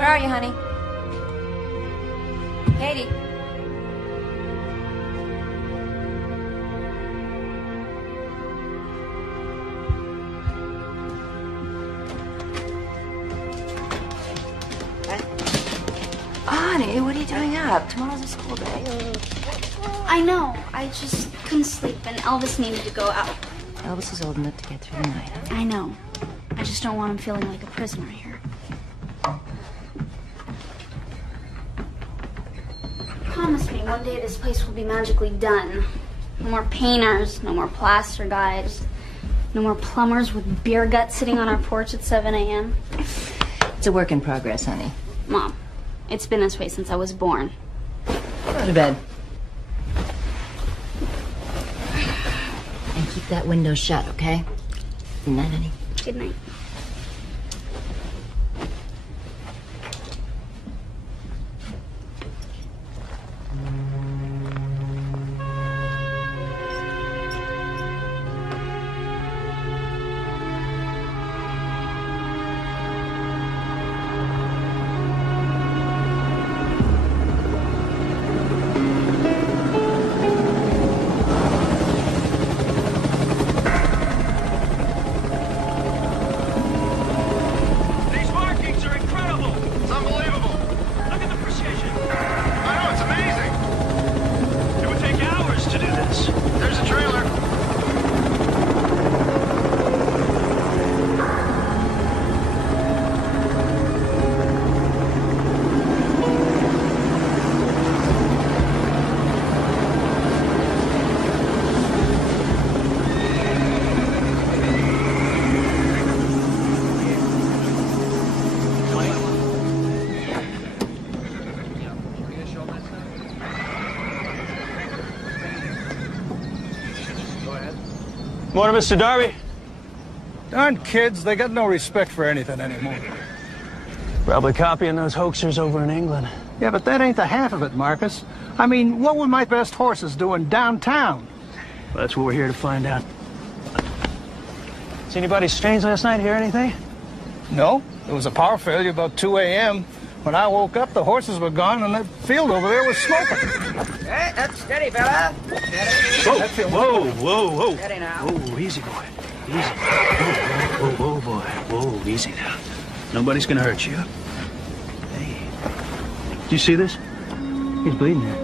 Where are you, honey? Katie. Honey, what are you doing up? Tomorrow's a school day. I know. I just couldn't sleep, and Elvis needed to go out. Elvis is old enough to get through the night. I know. I just don't want him feeling like a prisoner here. Promise me one day this place will be magically done. No more painters, no more plaster guys, no more plumbers with beer guts sitting on our porch at 7 a.m. It's a work in progress, honey. Mom, it's been this way since I was born. Go to bed. And keep that window shut, okay? Good night, honey. Good night. Morning, Mr. Darby. Darn kids, they got no respect for anything anymore. Probably copying those hoaxers over in England. Yeah, but that ain't the half of it, Marcus. I mean, what were my best horses doing downtown? Well, that's what we're here to find out. See anybody strange last night? Hear anything? No, there was a power failure about 2 a.m. When I woke up, the horses were gone and that field over there was smoking. Hey, that's steady, fella. Steady. Whoa. Steady now. Whoa, easy, boy. Easy. Whoa, boy. Whoa, easy now. Nobody's gonna hurt you. Hey. Did you see this? He's bleeding here.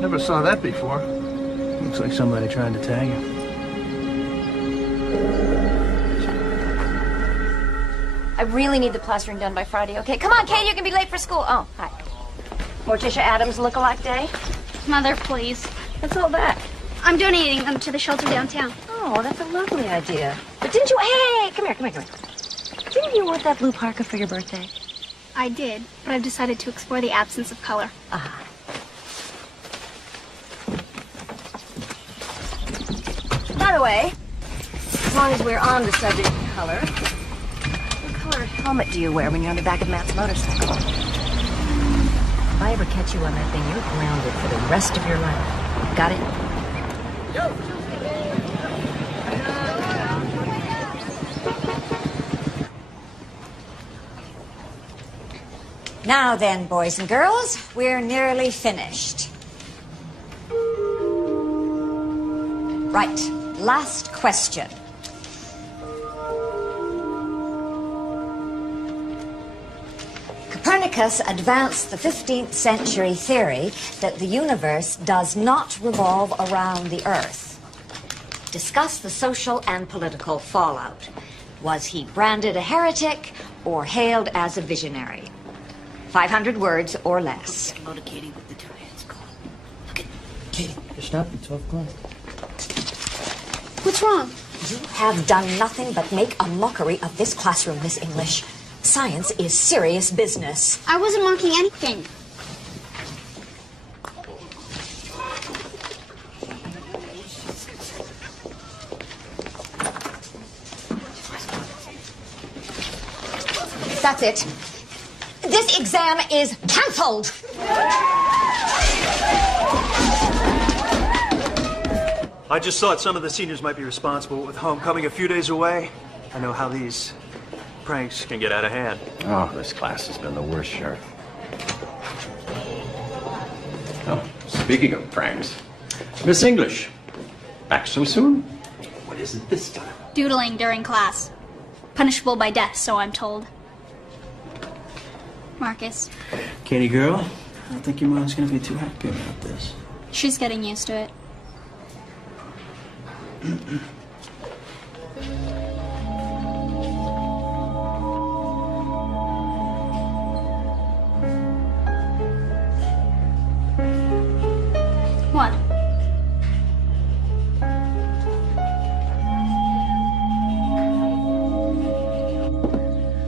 Never saw that before. Looks like somebody tried to tag him. I really need the plastering done by Friday, okay? Come on, Katie, you can be late for school. Oh, hi. Morticia Adams look-alike day? Mother, please. What's all that? I'm donating them to the shelter downtown. Oh, that's a lovely idea. But didn't you... Hey, come here. Didn't you want that blue parka for your birthday? I did, but I've decided to explore the absence of color. Ah. By the way, as long as we're on the subject of color, what color helmet do you wear when you're on the back of Matt's motorcycle? If I ever catch you on that thing, you're grounded for the rest of your life. Got it? Now then, boys and girls, we're nearly finished. Right, last question. Copernicus advanced the 15th century theory that the universe does not revolve around the Earth. Discuss the social and political fallout. Was he branded a heretic or hailed as a visionary? 500 words or less. Go to Katie with the 2 hands. Go on. Look at Katie, just stop at 12 o'clock. What's wrong? You have done nothing but make a mockery of this classroom, Miss English. Science is serious business. I wasn't mocking anything. That's it. This exam is cancelled. I just thought some of the seniors might be responsible with homecoming a few days away. I know how these Pranks can get out of hand. Oh, this class has been the worst, Sheriff. Oh, speaking of pranks, Miss English, back so soon? What is it this time? Doodling during class. Punishable by death, so I'm told. Marcus. Katie girl, I don't think your mom's gonna be too happy about this. She's getting used to it. What?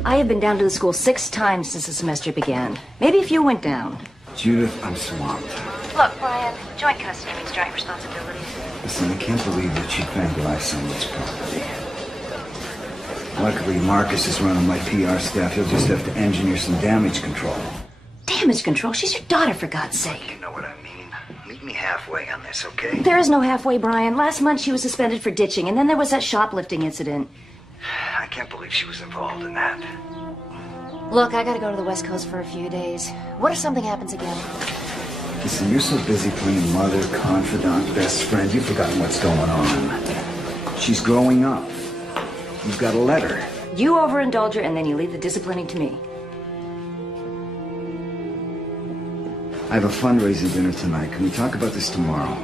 I have been down to the school 6 times since the semester began. Maybe if you went down. Judith, I'm swamped. Look, Brian, joint custody means joint responsibilities. Listen, I can't believe that she'd vandalize someone's property. Luckily, Marcus is running my PR staff. He'll just have to engineer some damage control. Damage control? She's your daughter, for God's sake. You know what I mean. Meet me halfway on this, okay? There is no halfway, Brian. Last month she was suspended for ditching, and then there was that shoplifting incident. I can't believe she was involved in that. Look, I gotta go to the West Coast for a few days. What if something happens again? Listen, you're so busy playing mother, confidant, best friend, you've forgotten what's going on. She's growing up. You've got to let her. You overindulge her, and then you leave the disciplining to me. I have a fundraising dinner tonight. Can we talk about this tomorrow?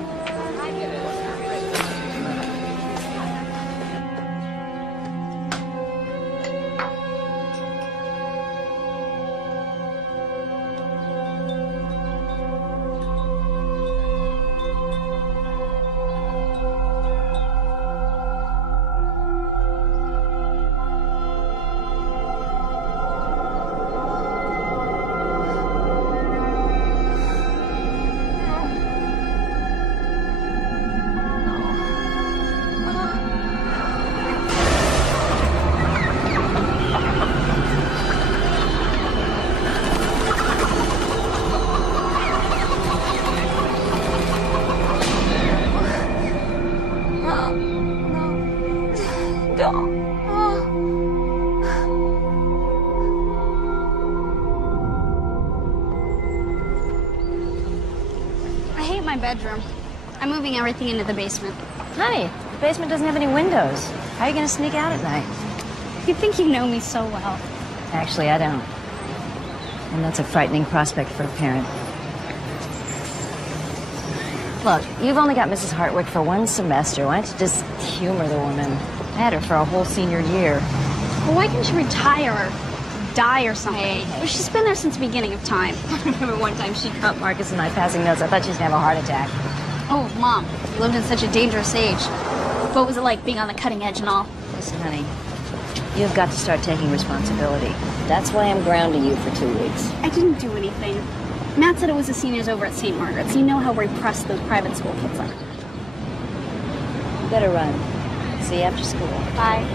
I hate my bedroom. I'm moving everything into the basement. Honey, the basement doesn't have any windows. How are you gonna sneak out at night? You think you know me so well. Actually, I don't. And that's a frightening prospect for a parent. Look, you've only got Mrs. Hartwick for 1 semester. Why don't you just humor the woman? I had her for a whole senior year. Well, why can't she retire or die or something? Hey. Well, she's been there since the beginning of time. I remember one time she caught Marcus and I passing notes. I thought she was gonna have a heart attack. Oh, Mom, you lived in such a dangerous age. What was it like being on the cutting edge and all? Listen, honey, you've got to start taking responsibility. That's why I'm grounding you for 2 weeks. I didn't do anything. Matt said it was the seniors over at St. Margaret's. You know how repressed those private school kids are. You better run. See you after school. Bye.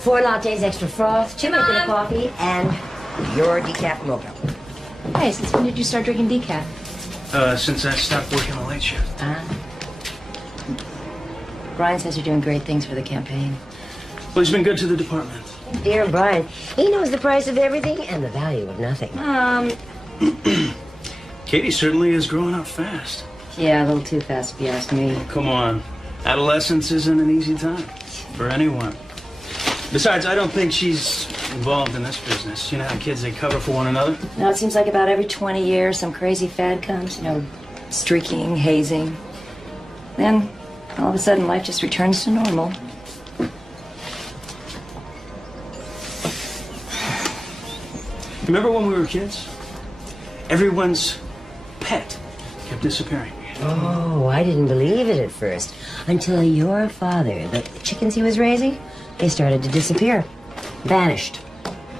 Four lattes, extra froth, 2 making a coffee, and your decaf mocha. Hey, since when did you start drinking decaf? Since I stopped working the late shift. Brian says you're doing great things for the campaign. Well, he's been good to the department. Dear Brian, he knows the price of everything and the value of nothing. Katie certainly is growing up fast. Yeah, a little too fast if you ask me. Come on. Adolescence isn't an easy time for anyone. Besides, I don't think she's involved in this business. You know how kids, they cover for one another? No, it seems like about every 20 years some crazy fad comes, you know, streaking, hazing. Then, all of a sudden, life just returns to normal. Remember when we were kids? Everyone's pet kept disappearing. Oh, I didn't believe it at first. Until your father, the chickens he was raising, they started to disappear. Vanished.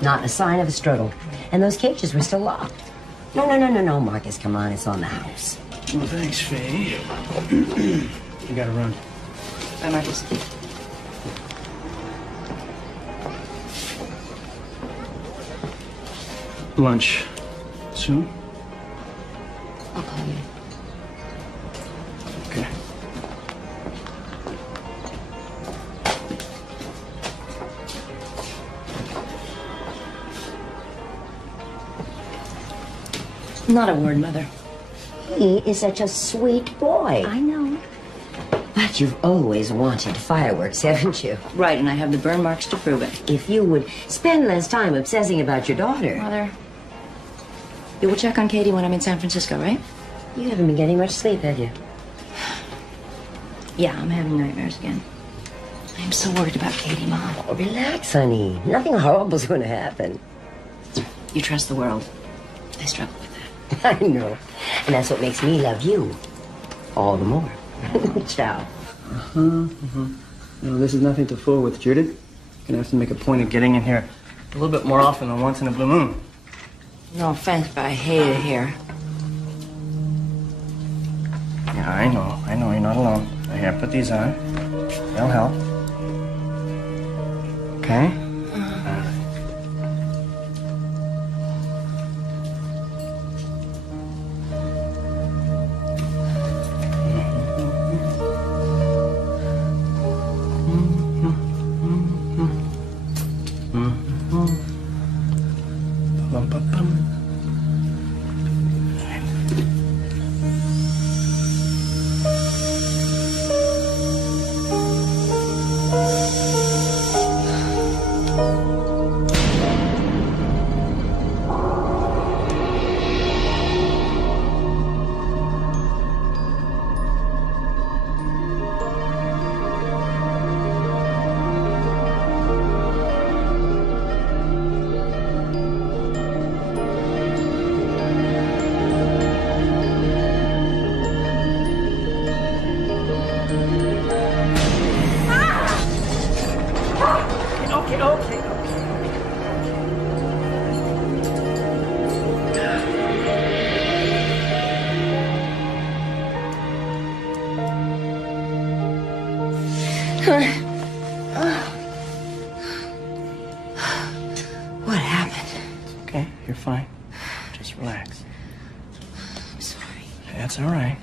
Not a sign of a struggle. And those cages were still locked. No, Marcus, come on, it's on the house. Well, thanks, Faye. You gotta run. Bye, Marcus. Lunch. soon? I'll call you. Okay. Not a word, Mother. He is such a sweet boy. I know. But you've always wanted fireworks, haven't you? Right, and I have the burn marks to prove it. If you would spend less time obsessing about your daughter. Mother, you will check on Katie when I'm in San Francisco, right? You haven't been getting much sleep, have you? Yeah, I'm having nightmares again. I'm so worried about Katie, Mom. Oh, relax, honey. Nothing horrible's going to happen. You trust the world. I struggle with that. I know. And that's what makes me love you all the more. Ciao. No, this is nothing to fool with, Judith. You're gonna have to make a point of getting in here a little bit more often than once in a blue moon. No offense, but I hate it here. Yeah, I know, you're not alone. Here, put these on. They'll help. Okay? What happened? Okay, you're fine. Just relax. I'm sorry. That's all right.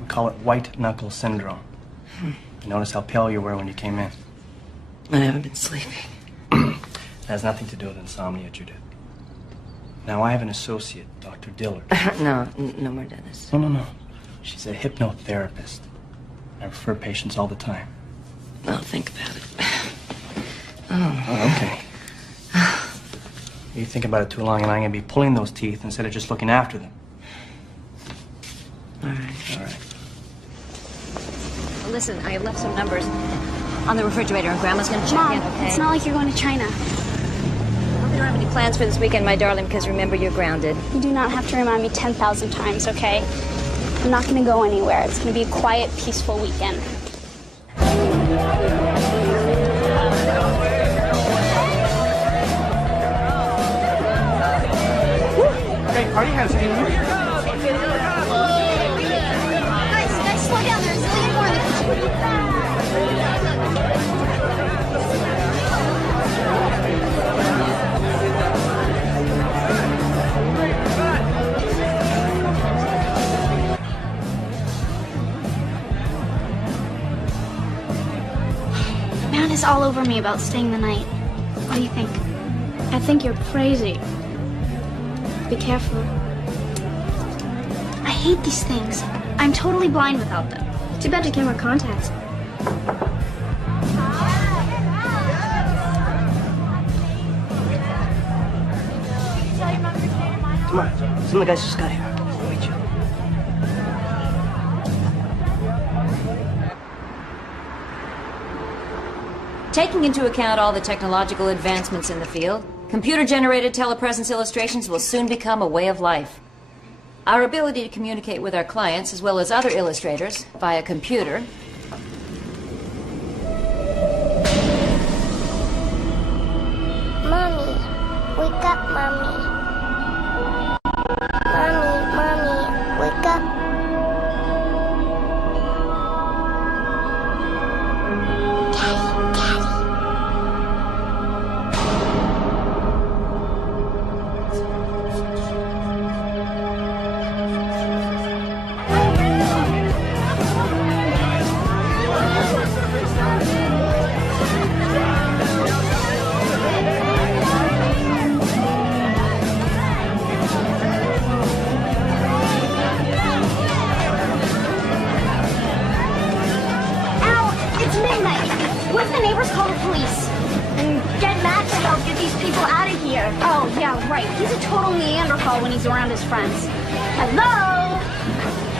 We call it white knuckle syndrome. You notice how pale you were when you came in. I haven't been sleeping. It has nothing to do with insomnia, Judith. Now, I have an associate, Dr. Dillard. No more Dennis. No. She's a hypnotherapist. I refer patients all the time. I'll think about it. Oh, okay. You think about it too long, and I'm going to be pulling those teeth instead of just looking after them. All right. All right. Listen, I left some numbers on the refrigerator, and Grandma's gonna check Mom, in, okay? it's not like you're going to China. We don't have any plans for this weekend, my darling, because remember, you're grounded. You do not have to remind me 10,000 times, okay? I'm not going to go anywhere. It's going to be a quiet, peaceful weekend. Hey, party has Guys, slow down. There's a zillion more in the kitchen. Man is all over me about staying the night. What do you think? I think you're crazy. Be careful. I hate these things. I'm totally blind without them. Too bad you can't wear contacts. Come on. Some of the guys just got here. I'll meet you. Taking into account all the technological advancements in the field, computer-generated telepresence illustrations will soon become a way of life. Our ability to communicate with our clients, as well as other illustrators, via computer, Mommy, wake up, Mommy. Mommy, wake up. Daddy. What if the neighbors call the police? And get Matt to help get these people out of here. Oh, yeah, right. He's a total Neanderthal when he's around his friends. Hello?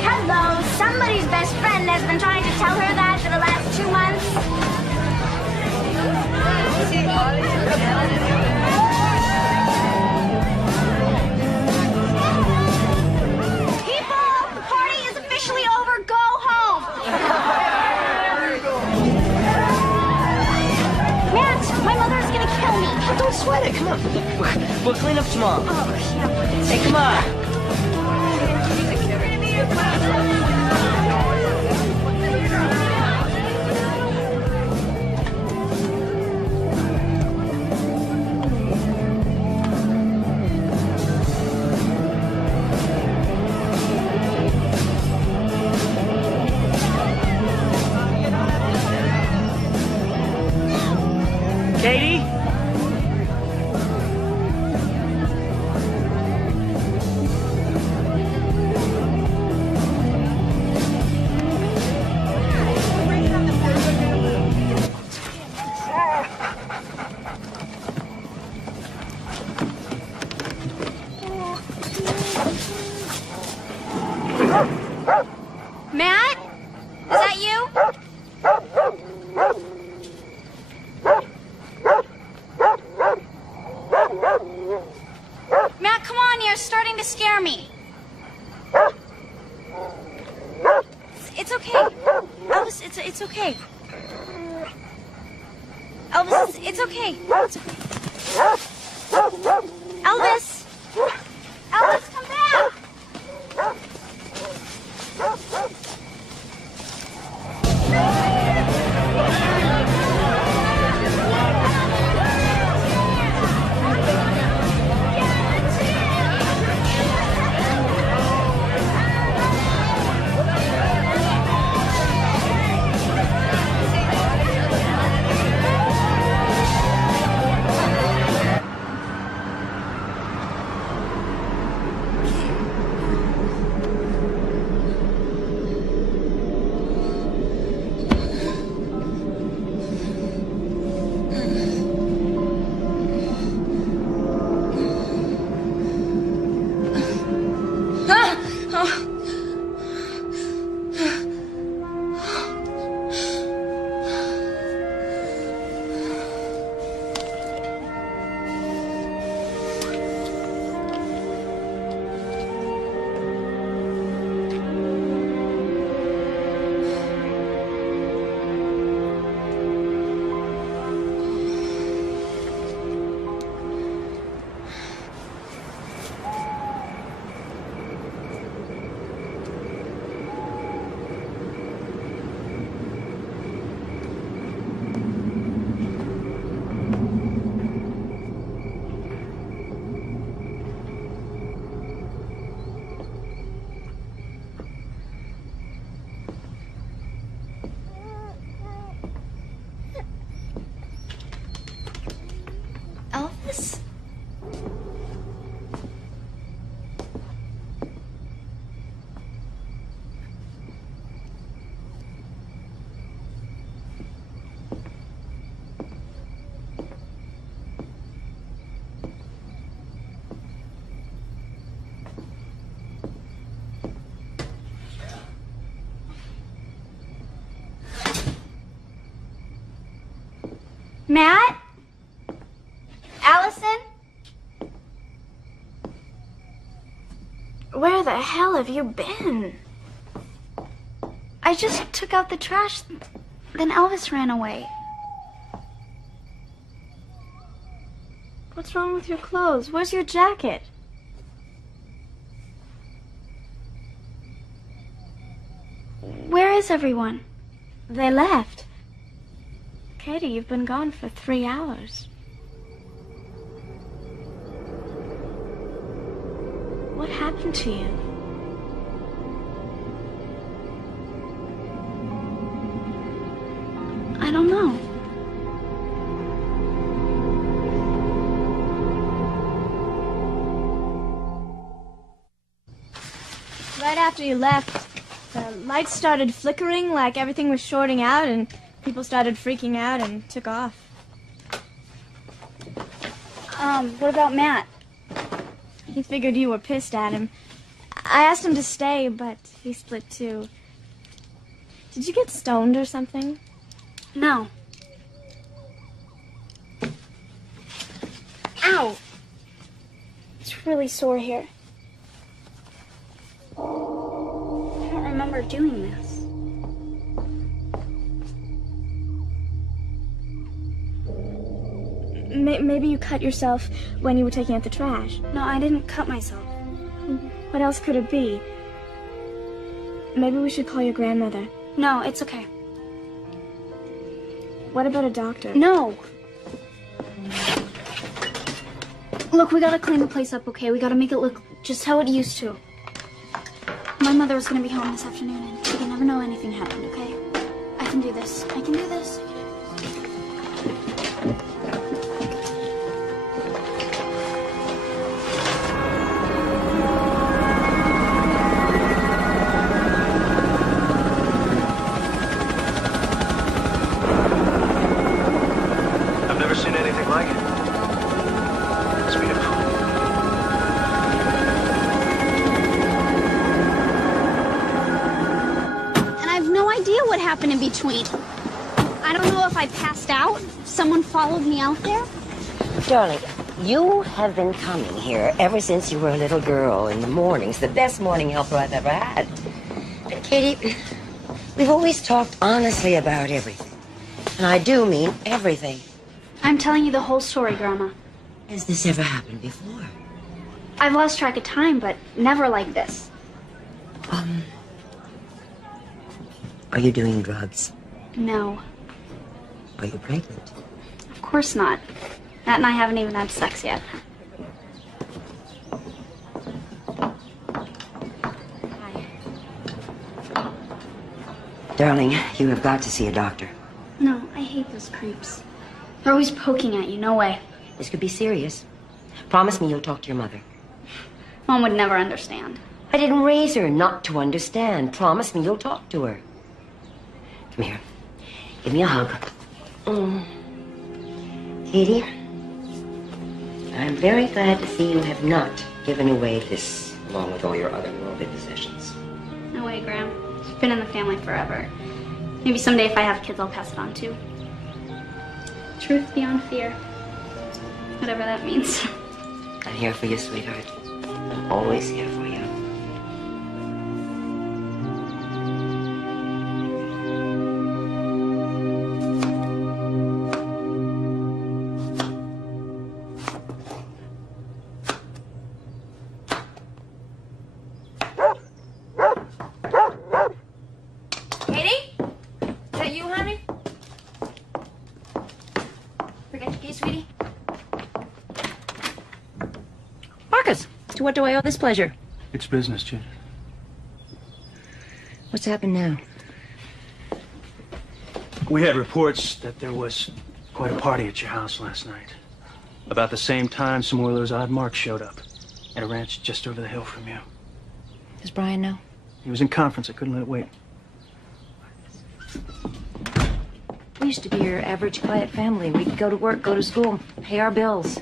Hello? Somebody's best friend has been trying to tell her that for the last 2 months. Don't sweat it, come on. We'll clean up tomorrow. Oh, yeah. Hey, come on. Katie? Matt? Is that you? Matt, come on, you're starting to scare me. It's okay. Elvis, it's okay. Elvis, it's okay. It's okay. Elvis! Elvis, come back! Elvis? Matt? Allison? Where the hell have you been? I just took out the trash, then Elvis ran away. What's wrong with your clothes? Where's your jacket? Where is everyone? They left. Katie, you've been gone for 3 hours. What happened to you? I don't know. Right after you left, the lights started flickering like everything was shorting out, and People started freaking out and took off. What about Matt? He figured you were pissed at him. I asked him to stay, but he split too. Did you get stoned or something? No. Ow! It's really sore here. I don't remember doing this. Maybe you cut yourself when you were taking out the trash. No, I didn't cut myself. What else could it be? Maybe we should call your grandmother. No, it's okay. What about a doctor? No. Look, we gotta clean the place up, okay? We gotta make it look just how it used to. My mother was gonna be home this afternoon, and we can never know anything happened, okay? I can do this. I can do this. I've never seen anything like it. It's beautiful. And I have no idea what happened in between. I don't know if I passed out, if someone followed me out there. Darling, you have been coming here ever since you were a little girl in the mornings. The best morning helper I've ever had. And Katie, we've always talked honestly about everything. And I do mean everything. I'm telling you the whole story, Grandma. Has this ever happened before? I've lost track of time, but never like this. Are you doing drugs? No, Are you pregnant? of course not. Matt and I haven't even had sex yet. Darling, you have got to see a doctor. No, I hate those creeps. They're always poking at you. No way. This could be serious. Promise me you'll talk to your mother. Mom would never understand. I didn't raise her not to understand. Promise me you'll talk to her. Come here. Give me a hug. Katie, I'm very glad to see you have not given away this along with all your other worldly possessions. No way, Graham. It's been in the family forever. Maybe someday if I have kids, I'll pass it on too. Truth beyond fear. Whatever that means. I'm here for you, sweetheart. I'm always here for you. Katie? Is that you, honey? Forget your keys, sweetie? Marcus, to what do I owe this pleasure? It's business, Jim. What's happened now? We had reports that there was quite a party at your house last night. About the same time, some more of those odd marks showed up at a ranch just over the hill from you. Does Brian know? He was in conference. I couldn't let it wait. We used to be your average quiet family. We'd go to work, go to school, pay our bills.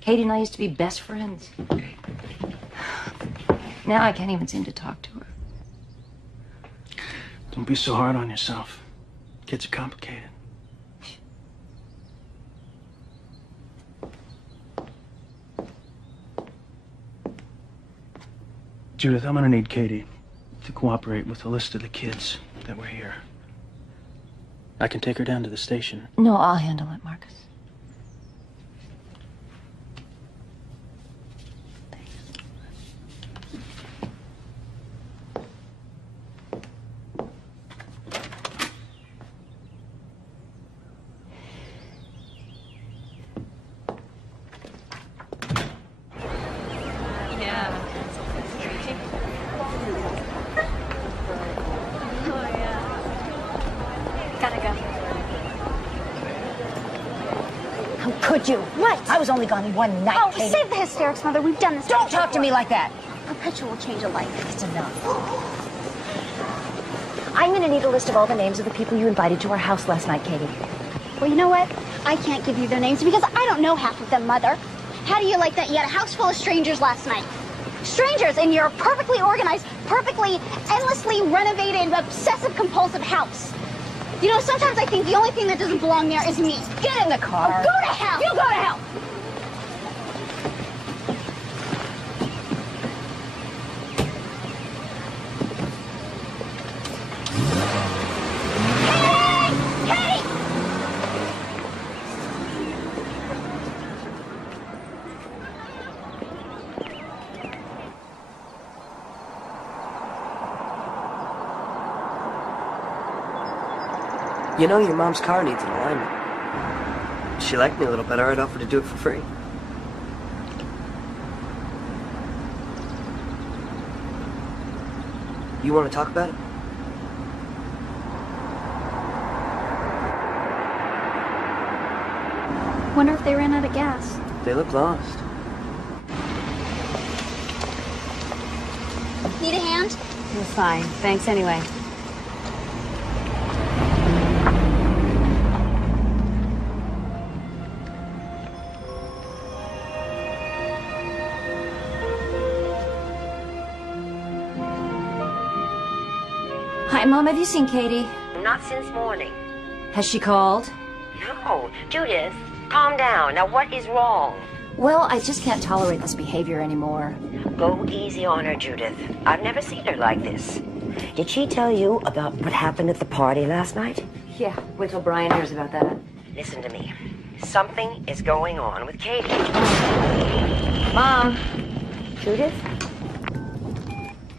Katie and I used to be best friends. Now I can't even seem to talk to her. Don't be so hard on yourself. Kids are complicated. Judith, I'm gonna need Katie to cooperate with the list of the kids that were here. I can take her down to the station. No, I'll handle it, Marcus. Gotta go. How could you? What? I was only gone one night, Oh, Katie. save the hysterics, Mother. We've done this. Don't talk to me like that. Perpetual change of life. It's enough. I'm gonna need a list of all the names of the people you invited to our house last night, Katie. Well, you know what? I can't give you their names because I don't know half of them, Mother. How do you like that? You had a house full of strangers last night. Strangers in your perfectly organized, perfectly, endlessly renovated, obsessive-compulsive house. You know, sometimes I think the only thing that doesn't belong there is me. Get in the car. Oh, go to hell! You go to hell! You know, your mom's car needs an alignment. If she liked me a little better, I'd offer to do it for free. You want to talk about it? Wonder if they ran out of gas. They look lost. Need a hand? You're fine. Thanks anyway. Hi, Mom. Have you seen Katie? Not since morning. Has she called? No. Judith, calm down. Now, what is wrong? Well, I just can't tolerate this behavior anymore. Go easy on her, Judith. I've never seen her like this. Did she tell you about what happened at the party last night? Yeah, wait till Brian hears about that. Listen to me. Something is going on with Katie. Mom? Judith?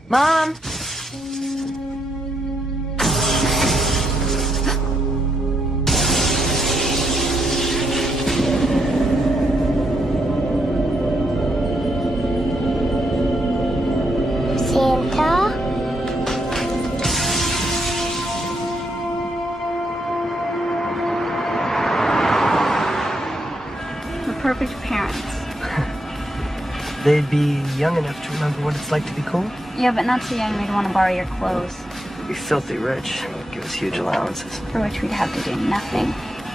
Mom? Santa? We're perfect parents. They'd be young enough to remember what it's like to be cool. Yeah, but not so young they'd want to borrow your clothes, We'd be filthy rich. Give us huge allowances. for which we'd have to do nothing.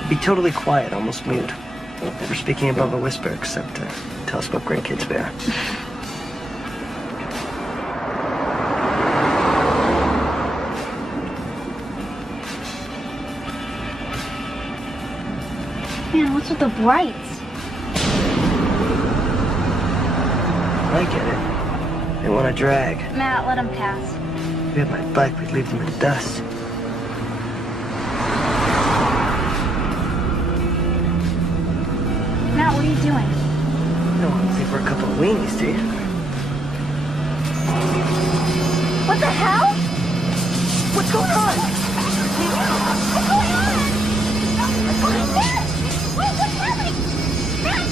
We'd be totally quiet, almost mute. Never speaking above a whisper except to tell us what great kids we are. Man, what's with the brights? I get it. They want to drag. Matt, let him pass. If we had my bike, we'd leave them in dust. Matt, what are you doing? You don't think we're a couple of weenies, do you? What the hell? What's going on? What's going on? Matt! Wait, what's happening? Matt!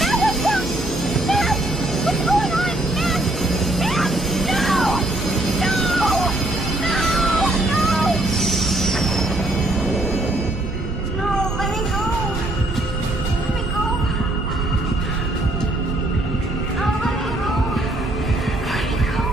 Matt, what's going on? Matt! What's going on? Matt! Matt! No! No! No! No! No, let me go. Let me go. No, let me go. Let me go.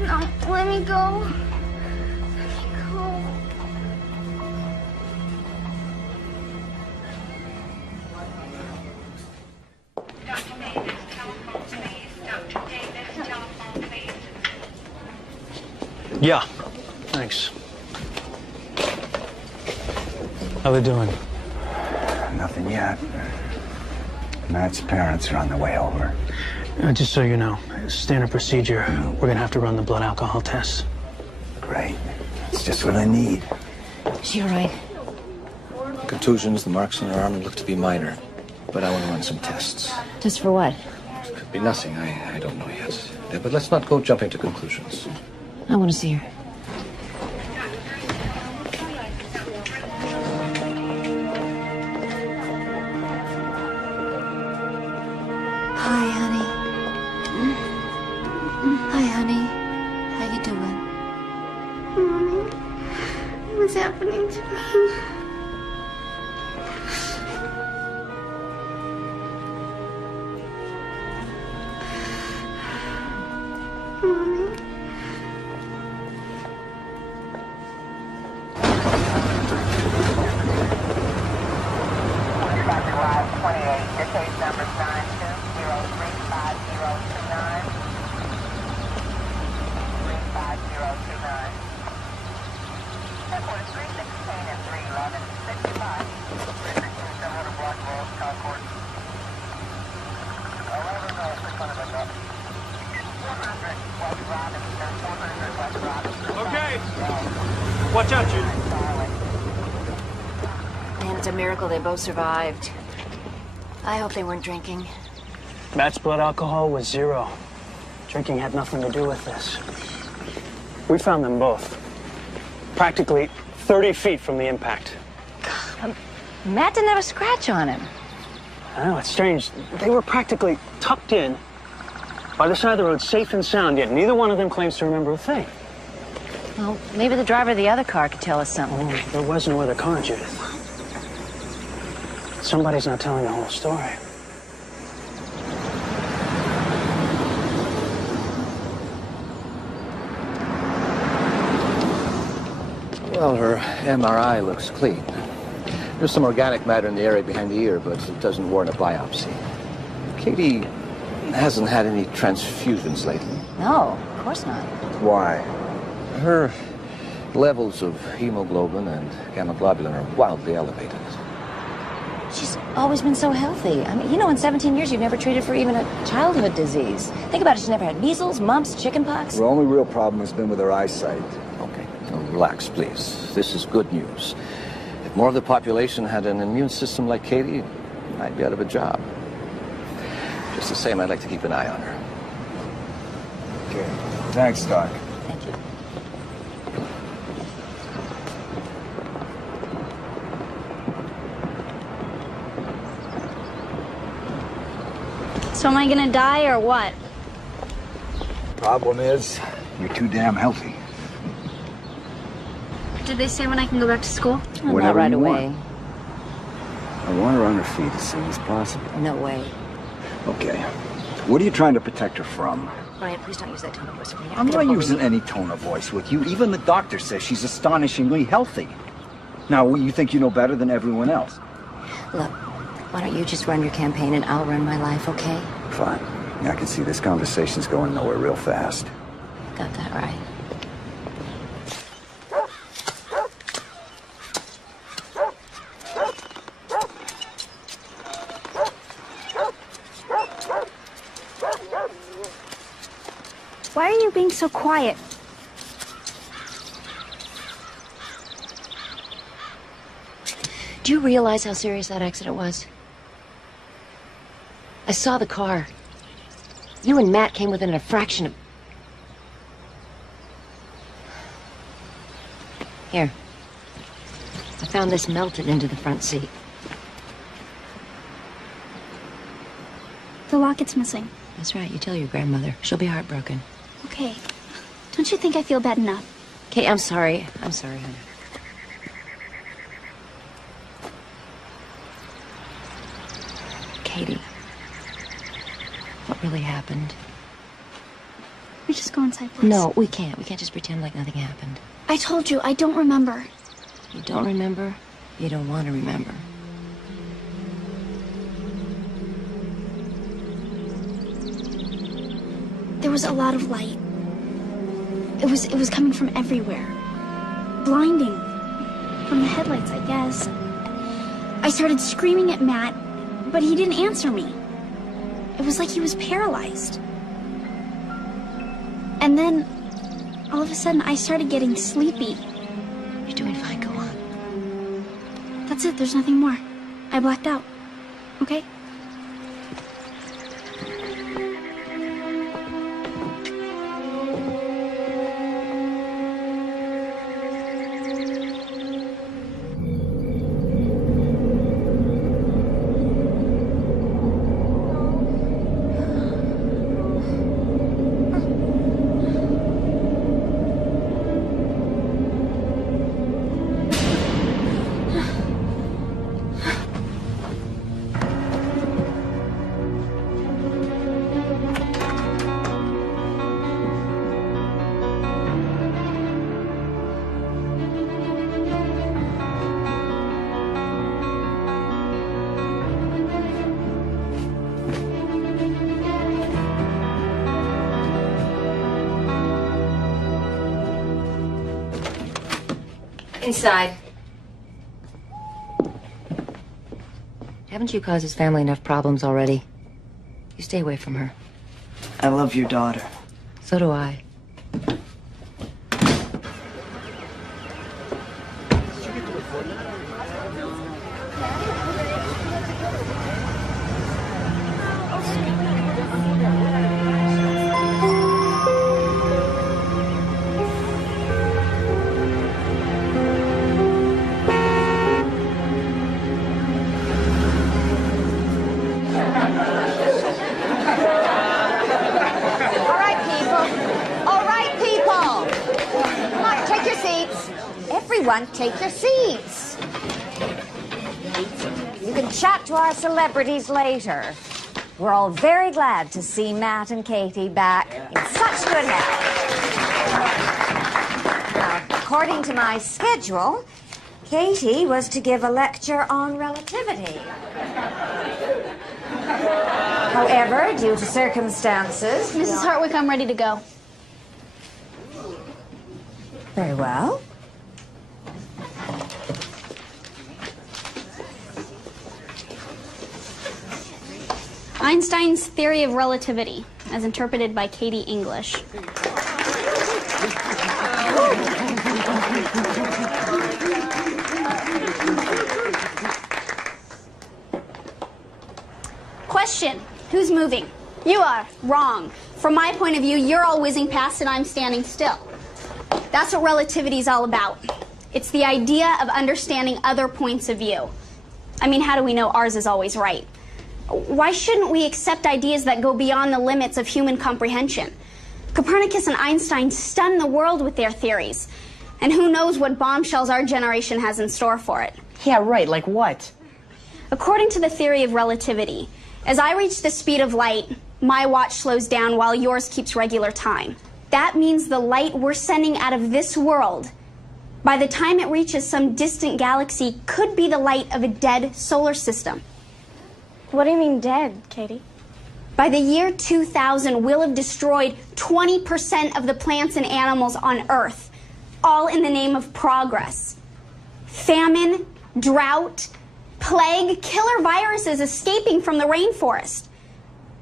No, let me go. Let me go. Yeah. Thanks. How they doing? Nothing yet. Matt's parents are on their way over. Just so you know, standard procedure, we're gonna have to run the blood alcohol tests. Great. It's just what I need. Is she all right? Contusions, the marks on her arm look to be minor, but I want to run some tests. Just for what? Could be nothing. I don't know yet. Yeah, but let's not go jumping to conclusions. I want to see her. Hi, honey. Hi, honey. How you doing? Mommy, what's happening to me? Mommy. Okay. Watch out, Judy. Man, it's a miracle they both survived. I hope they weren't drinking. Matt's blood alcohol was 0. Drinking had nothing to do with this. We found them both. Practically 30 feet from the impact. Matt didn't have a scratch on him. I know, it's strange. They were practically tucked in by the side of the road, safe and sound, yet neither one of them claims to remember a thing. Well, maybe the driver of the other car could tell us something. Oh, there was no other car, Judith. Somebody's not telling the whole story. Well, her MRI looks clean. There's some organic matter in the area behind the ear, but it doesn't warrant a biopsy. Katie hasn't had any transfusions lately. No, of course not. Why? Her levels of hemoglobin and gamma globulin are wildly elevated. She's always been so healthy. I mean, you know, in 17 years, you've never treated for even a childhood disease. Think about it. She's never had measles, mumps, chickenpox. The only real problem has been with her eyesight. Okay, now relax, please. This is good news. If more of the population had an immune system like Katie, I'd be out of a job. Just the same, I'd like to keep an eye on her. Okay. Thanks, Doc. Thank you. So am I gonna die or what? Problem is, you're too damn healthy. Did they say when I can go back to school? Well, Whenever not right you away. want. I want her on her feet as soon as possible. No way. Okay. What are you trying to protect her from? Ryan, please don't use that tone of voice with me. I'm not using any tone of voice with you. Even the doctor says she's astonishingly healthy. Now, you think you know better than everyone else? Look, why don't you just run your campaign and I'll run my life, okay? Fine. I can see this conversation's going nowhere real fast. Got that right. Why are you being so quiet? Do you realize how serious that accident was? I saw the car. You and Matt came within a fraction of... Here. I found this melted into the front seat. The locket's missing. That's right, you tell your grandmother. She'll be heartbroken. Okay. Don't you think I feel bad enough? Kate, I'm sorry. I'm sorry, honey. Katie. What really happened? We just go inside, please. No, we can't. We can't just pretend like nothing happened. I told you, I don't remember. You don't remember? You don't want to remember. There was a lot of light. It was coming from everywhere. Blinding. From the headlights, I guess. I started screaming at Matt, but he didn't answer me. It was like he was paralyzed. And then, all of a sudden, I started getting sleepy. You're doing fine. Go on. That's it. There's nothing more. I blacked out. Okay? Inside. Haven't you caused his family enough problems already? You stay away from her. I love your daughter. So do I. Everyone, take your seats. You can chat to our celebrities later. We're all very glad to see Matt and Katie back in such good health. Now, according to my schedule, Katie was to give a lecture on relativity. However, due to circumstances... Mrs. Hartwick, I'm ready to go. Very well. Einstein's theory of relativity, as interpreted by Katie English. Question, who's moving? You are. Wrong. From my point of view, you're all whizzing past and I'm standing still. That's what relativity is all about. It's the idea of understanding other points of view. I mean, how do we know ours is always right? Why shouldn't we accept ideas that go beyond the limits of human comprehension? Copernicus and Einstein stunned the world with their theories. And who knows what bombshells our generation has in store for it. Yeah, right. Like what? According to the theory of relativity, as I reach the speed of light, my watch slows down while yours keeps regular time. That means the light we're sending out of this world, by the time it reaches some distant galaxy, could be the light of a dead solar system. What do you mean dead, Katie? By the year 2000, we'll have destroyed 20% of the plants and animals on Earth, all in the name of progress. Famine, drought, plague, killer viruses escaping from the rainforest.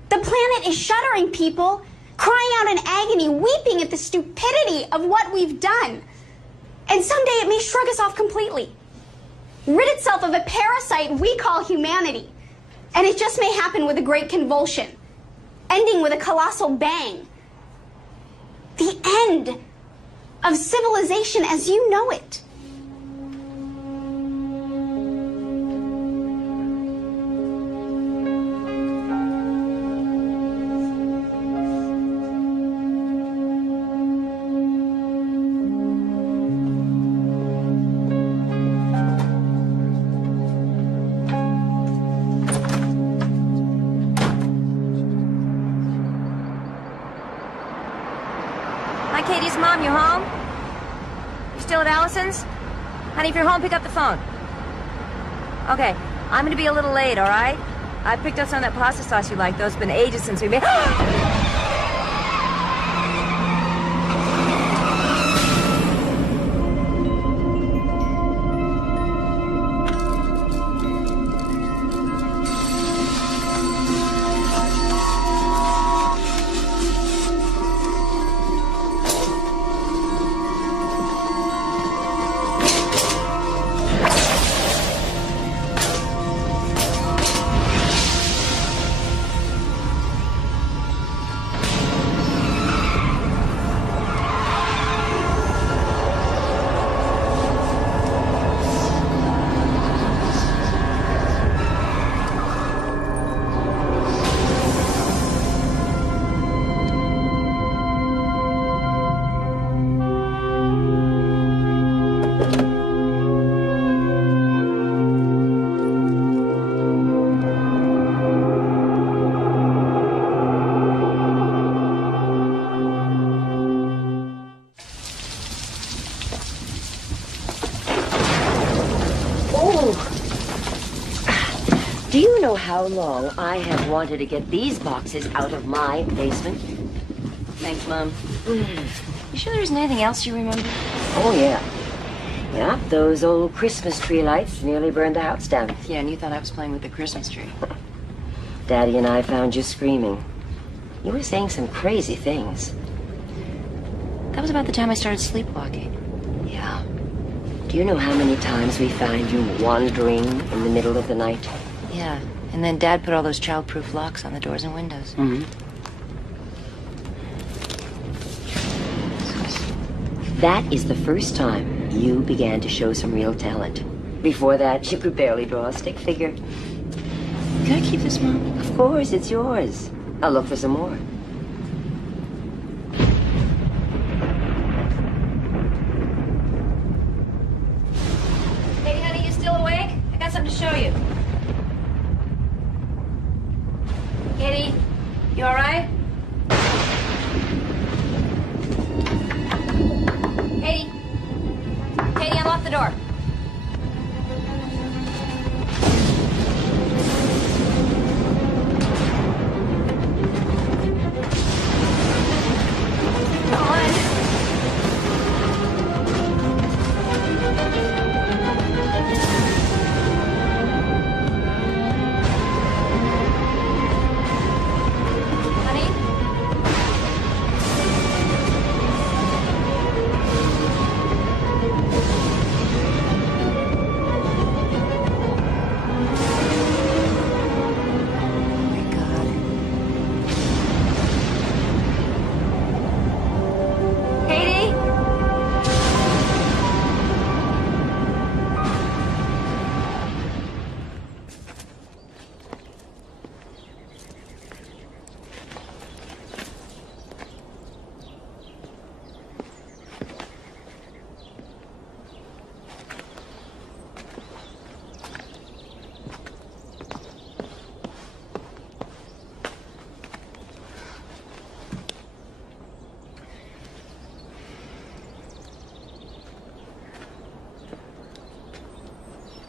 The planet is shuddering, people, crying out in agony, weeping at the stupidity of what we've done. And someday it may shrug us off completely, rid itself of a parasite we call humanity. And it just may happen with a great convulsion, ending with a colossal bang. The end of civilization as you know it. Hi, Katie's mom, you home? You still at Allison's? Honey, if you're home, pick up the phone. Okay, I'm gonna be a little late, all right? I picked up some of that pasta sauce you like, though. It's been ages since we made... Do you know how long I have wanted to get these boxes out of my basement? Thanks, Mom. You sure there isn't anything else you remember? Oh, yeah. Yeah, those old Christmas tree lights nearly burned the house down. Yeah, and you thought I was playing with the Christmas tree. Daddy and I found you screaming. You were saying some crazy things. That was about the time I started sleepwalking. Yeah. Do you know how many times we find you wandering in the middle of the night? Yeah, and then Dad put all those child-proof locks on the doors and windows. Mm-hmm. That is the first time you began to show some real talent. Before that, you could barely draw a stick figure. Can I keep this, Mom? Of course, it's yours. I'll look for some more. Hey, honey, you still awake? I got something to show you. Katie, you all right? Katie. Katie, unlock the door. Come on. Honey? Katie?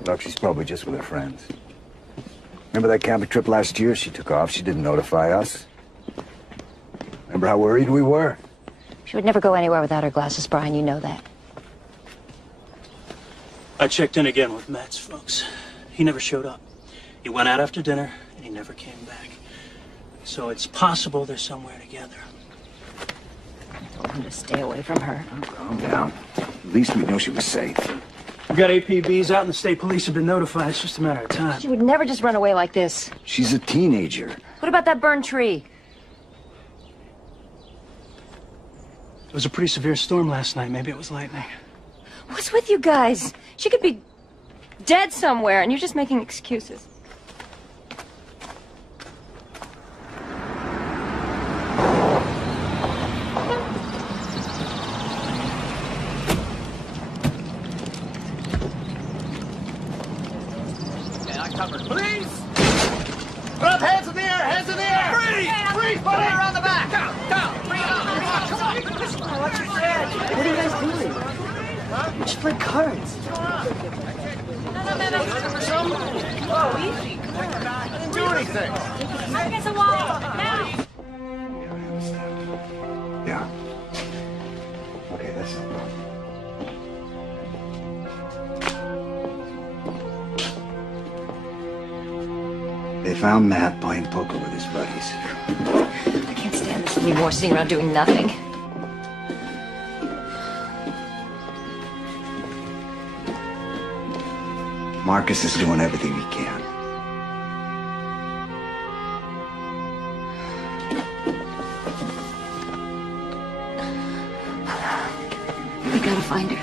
Look, she's probably just with her friends. Remember that camping trip last year? She took off. She didn't notify us. Remember how worried we were? She would never go anywhere without her glasses, Brian. You know that. I checked in again with Matt's folks. He never showed up. He went out after dinner, and he never came back. So it's possible they're somewhere together. I told him to stay away from her. Oh, calm down. At least we know she was safe. We got APBs out, and the state police have been notified. It's just a matter of time. She would never just run away like this. She's a teenager. What about that burned tree? It was a pretty severe storm last night. Maybe it was lightning. What's with you guys? She could be dead somewhere, and you're just making excuses. Covered. Please! Put up, hands in the air, hands in the air! Freeze! Freeze! Put it around the back! Down, down! Come on! What's your strategy? What are you guys doing? We should play cards. Oh, easy. I didn't do anything. Against the wall. Now. Yeah. Okay, that's no problem. They found Matt playing poker with his buddies. I can't stand this anymore, sitting around doing nothing. Marcus is doing everything he can. We gotta find her.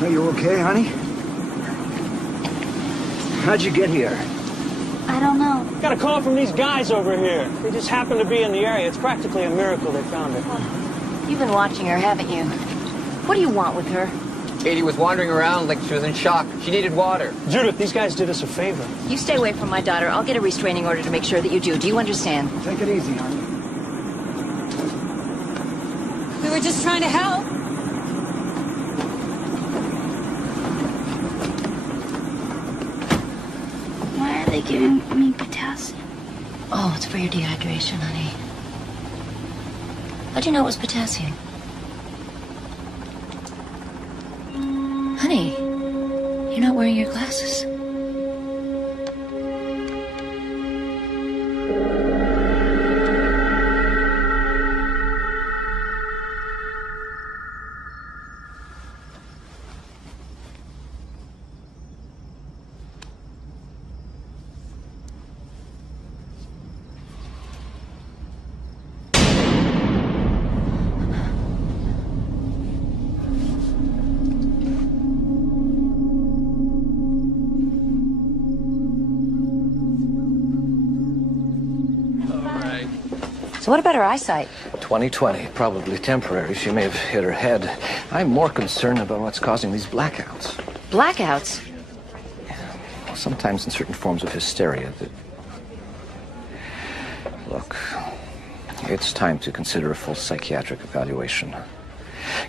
Are you okay, honey? How'd you get here? I don't know. Got a call from these guys over here. They just happened to be in the area. It's practically a miracle they found her. You've been watching her, haven't you? What do you want with her? Katie was wandering around like she was in shock. She needed water. Judith, these guys did us a favor. You stay away from my daughter. I'll get a restraining order to make sure that you do. Do you understand? Take it easy, honey. We were just trying to help. Why are they giving me potassium? Oh, it's for your dehydration, honey. How'd you know it was potassium? Honey, you're not wearing your glasses. So what about her eyesight? 20/20, probably temporary. She may have hit her head. I'm more concerned about what's causing these blackouts. Blackouts? Well, sometimes in certain forms of hysteria that... Look, it's time to consider a full psychiatric evaluation.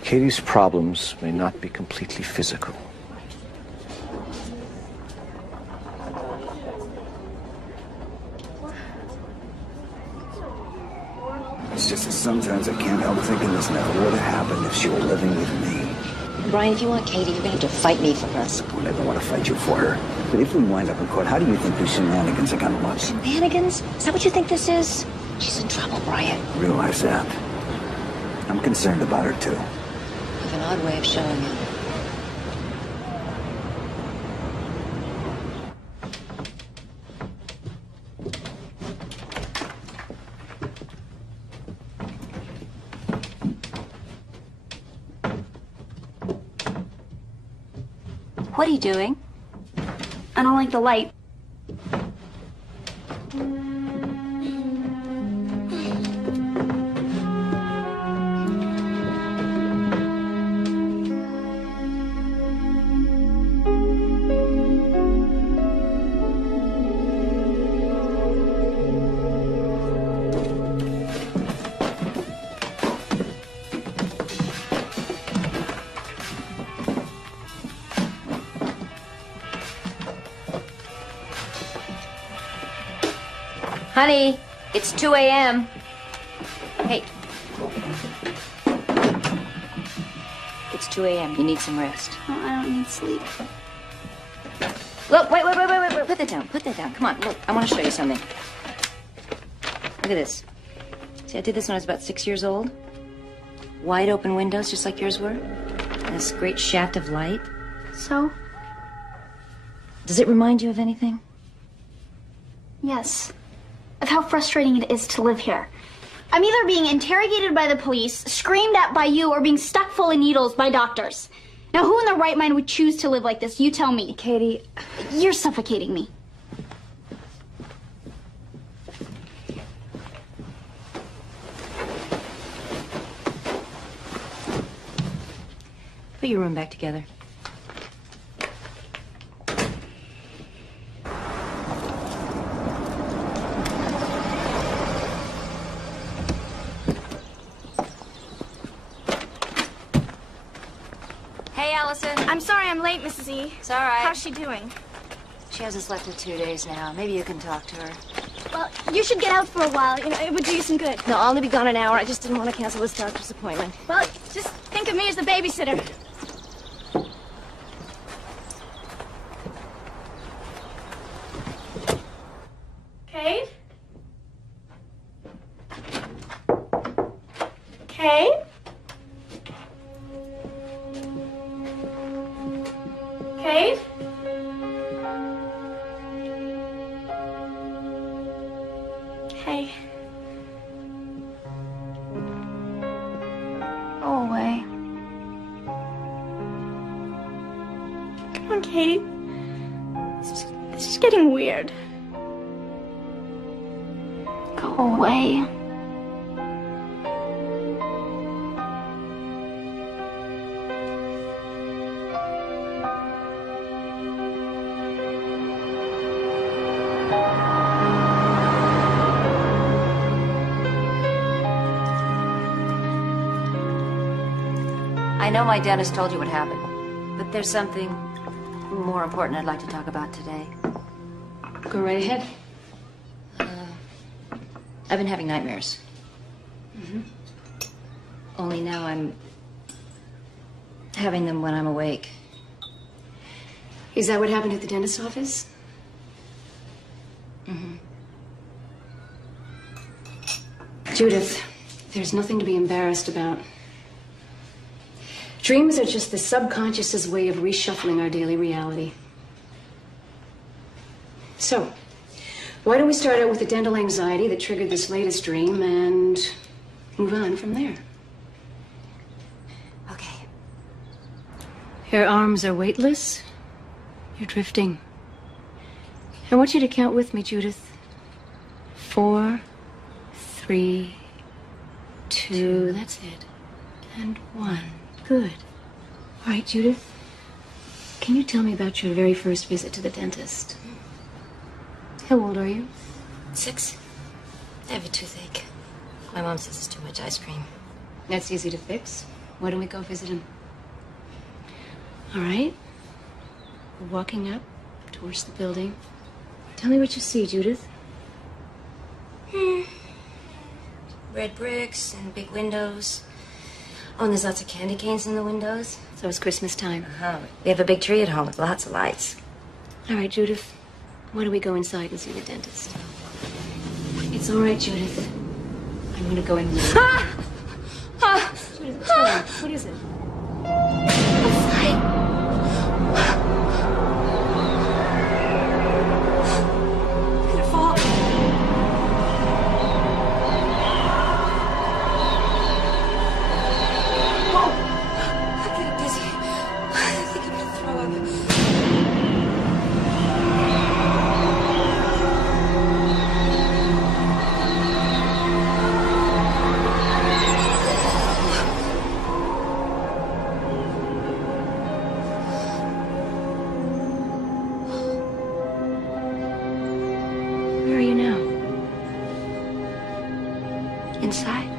Katie's problems may not be completely physical. It's just that sometimes I can't help thinking this never would have happened if she were living with me. Brian, if you want Katie, you're going to have to fight me for her. I never want to fight you for her. But if we wind up in court, how do you think these shenanigans are going to look? Shenanigans? Is that what you think this is? She's in trouble, Brian. Realize that. I'm concerned about her, too. You have an odd way of showing it. What are you doing? I don't like the light. Honey, it's 2 a.m. Hey. It's 2 a.m. You need some rest. Oh, I don't need sleep. Look, wait. Put that down. Put that down. Come on, look. I want to show you something. Look at this. See, I did this when I was about 6 years old. Wide open windows, just like yours were. And this great shaft of light. So? Does it remind you of anything? Yes. Of how frustrating it is to live here. I'm either being interrogated by the police, screamed at by you, or being stuck full of needles by doctors. Now, who in their right mind would choose to live like this? You tell me. Katie, you're suffocating me. Put your room back together. Hey, Allison. I'm sorry I'm late, Mrs. E. It's all right. How's she doing? She hasn't slept in 2 days now. Maybe you can talk to her. Well, you should get out for a while. You know, it would do you some good. No, I'll only be gone an hour. I just didn't want to cancel this doctor's appointment. Well, just think of me as the babysitter. Kate? Kate? Kate? Hey. Go away. Come on, Katie. This is getting weird. Go away. I know my dentist told you what happened, but there's something more important I'd like to talk about today. Go right ahead. I've been having nightmares. Only now I'm having them when I'm awake. Is that what happened at the dentist's office? Judith, there's nothing to be embarrassed about. Dreams are just the subconscious's way of reshuffling our daily reality. So, why don't we start out with the dental anxiety that triggered this latest dream and move on from there? Okay. Your arms are weightless. You're drifting. I want you to count with me, Judith. 4, 3, 2, that's it. And 1. Good. All right, Judith. Can you tell me about your very first visit to the dentist? How old are you? 6. I have a toothache. My mom says it's too much ice cream. That's easy to fix. Why don't we go visit him? All right. We're walking up towards the building. Tell me what you see, Judith. Red bricks and big windows. Oh, and there's lots of candy canes in the windows. So it's Christmas time. We have a big tree at home with lots of lights. All right, Judith. Why don't we go inside and see the dentist? It's all right, Judith. I'm gonna go in. Judith, what's going on? What is it? I'm gonna fall. I'm getting dizzy. I think I'm gonna throw up. Where are you now? Inside.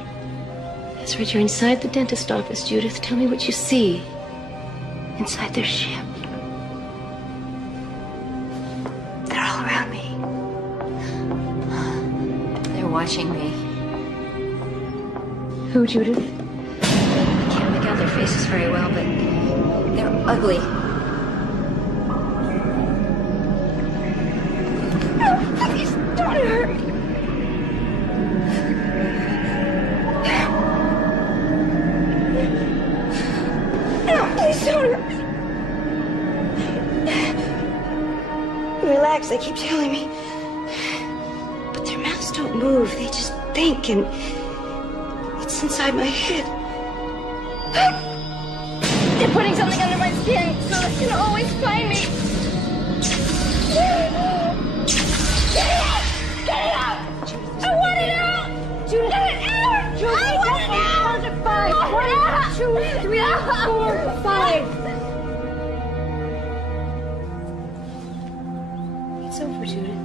That's right, you're inside the dentist office, Judith. Tell me what you see inside their ship. They're all around me. They're watching me. Who, Judith? I can't make out their faces very well, but they're ugly. No, please don't hurt me. No, please don't hurt me. Relax, they keep telling me. But their mouths don't move. They just think, and it's inside my head. They're putting something under my skin so they can always find me. Get it out! Get it out! I want it out! Judith, get it out! Judith, I want it out! Down to 5. 1, 2, 3, 4, 5. It's over, Judith.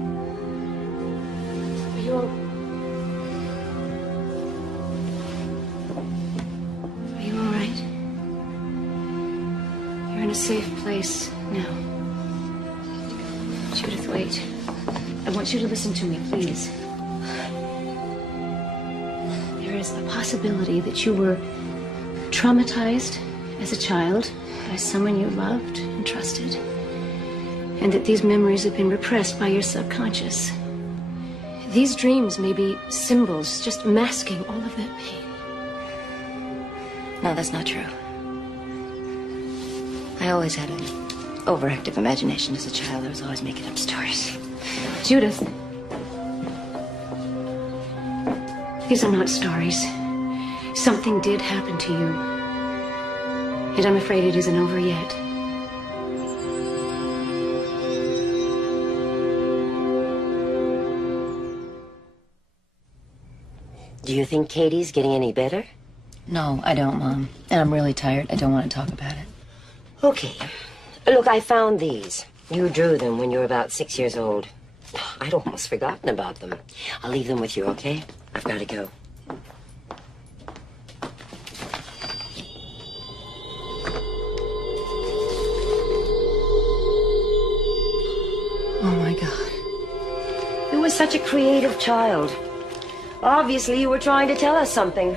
Are you all... Are you all right? You're in a safe place now. Judith, wait. I want you to listen to me, please. There is the possibility that you were traumatized as a child by someone you loved and trusted, and that these memories have been repressed by your subconscious. These dreams may be symbols just masking all of that pain. No, that's not true. I always had an overactive imagination as a child. I was always making up stories. Judith, these are not stories. Something did happen to you. And I'm afraid it isn't over yet. Do you think Katie's getting any better? No, I don't, Mom. And I'm really tired. I don't want to talk about it. Okay. Look, I found these. You drew them when you were about 6 years old. I'd almost forgotten about them. I'll leave them with you, okay? I've got to go. Oh, my God. You were such a creative child. Obviously, you were trying to tell us something.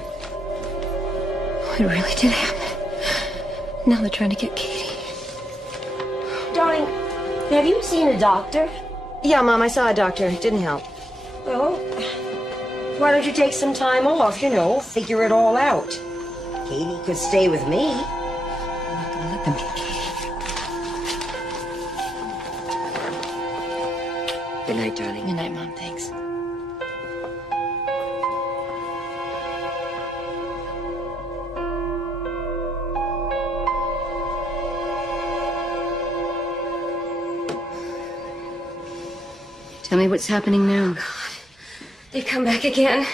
It really did happen. Now they're trying to get Katie. Darling, have you seen a doctor? Yeah, Mom, I saw a doctor. It didn't help. Well, why don't you take some time off, you know, figure it all out. Katie could stay with me. I'm not gonna let them get Katie. Good night, darling. Good night, Mom. Thanks. Tell me what's happening now. They've come back again.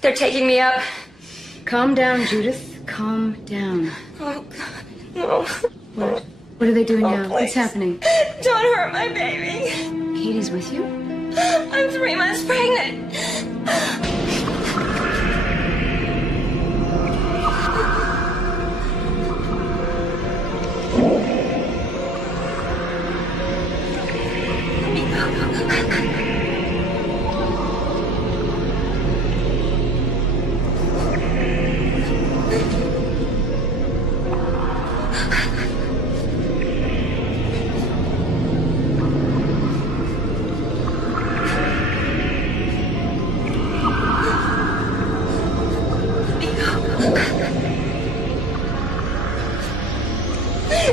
They're taking me up. Calm down, Judith. Calm down. Oh, God, no. What are they doing now? Please. What's happening? Don't hurt my baby. Katie's with you? I'm 3 months pregnant.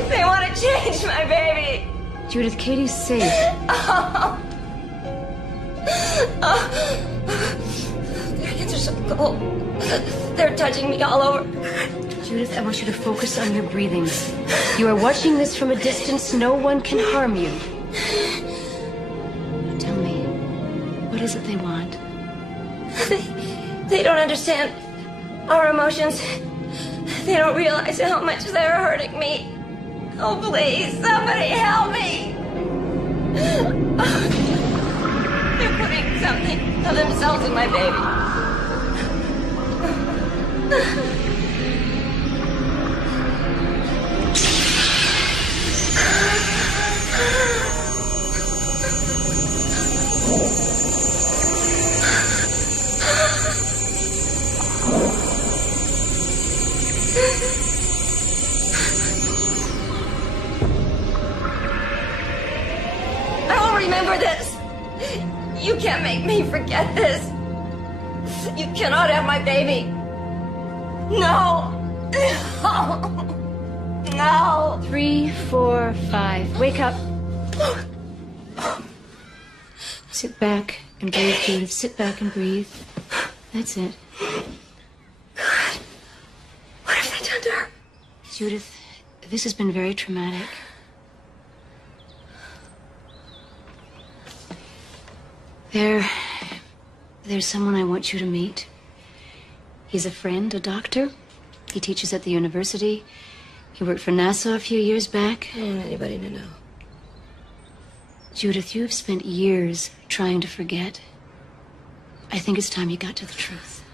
They want to change my baby. Judith, Katie's safe. Oh. Their hands are so cold. They're touching me all over. Judith, I want you to focus on your breathing. You are watching this from a distance. No one can harm you. Tell me, what is it they want? They don't understand our emotions. They don't realize how much they're hurting me. Oh, please, somebody help me. They're putting something of themselves in my baby. I will remember this. You can't make me forget this. You cannot have my baby. No. No. No. 3, 4, 5. Wake up. Sit back and breathe, Judith. Sit back and breathe. That's it. God. What have they done to her? Judith, this has been very traumatic. There's someone I want you to meet. He's a friend, a doctor. He teaches at the university. He worked for NASA a few years back. I don't want anybody to know. Judith, you have spent years trying to forget. I think it's time you got to the truth.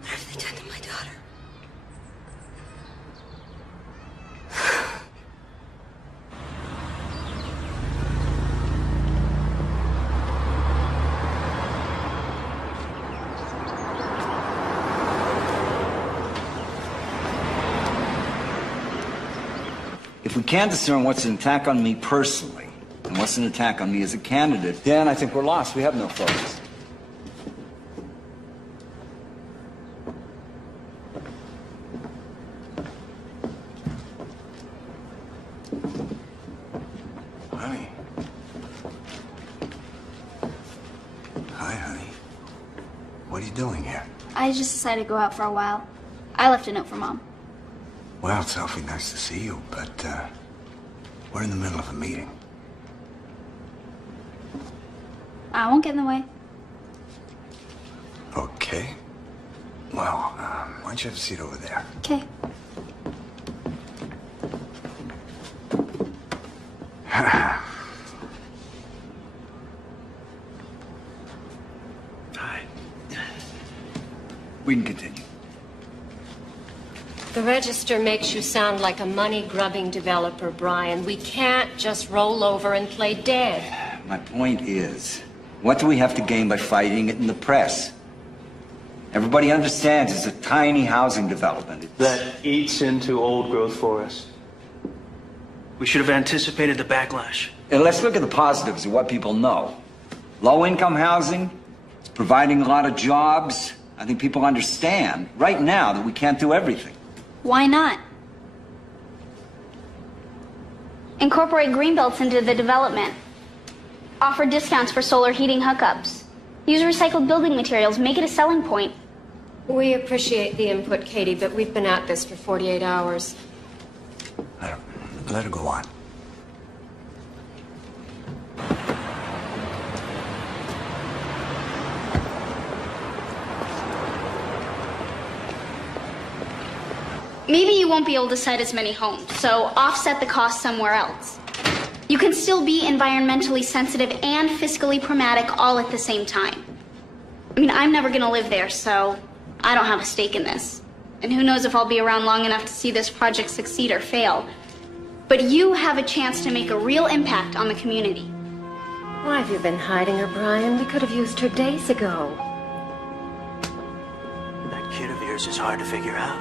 What have they done to my daughter? If we can't discern what's an attack on me personally and what's an attack on me as a candidate, then I think we're lost. We have no focus. Honey. Hi, honey. What are you doing here? I just decided to go out for a while. I left a note for Mom. Well, it's awfully nice to see you, but we're in the middle of a meeting. I won't get in the way. Okay. Well, why don't you have a seat over there? Okay. We can continue. The register makes you sound like a money-grubbing developer, Brian. We can't just roll over and play dead. My point is, what do we have to gain by fighting it in the press? Everybody understands it's a tiny housing development. That eats into old-growth forests. We should have anticipated the backlash. And let's look at the positives of what people know. Low-income housing, it's providing a lot of jobs. I think people understand right now that we can't do everything. Why not? Incorporate greenbelts into the development. Offer discounts for solar heating hookups. Use recycled building materials. Make it a selling point. We appreciate the input, Katie, but we've been at this for 48 hours. Let her go on. Maybe you won't be able to site as many homes, so offset the cost somewhere else. You can still be environmentally sensitive and fiscally pragmatic all at the same time. I mean, I'm never gonna live there, so I don't have a stake in this. And who knows if I'll be around long enough to see this project succeed or fail. But you have a chance to make a real impact on the community. Why have you been hiding her, Brian? We could have used her days ago. That kid of yours is hard to figure out.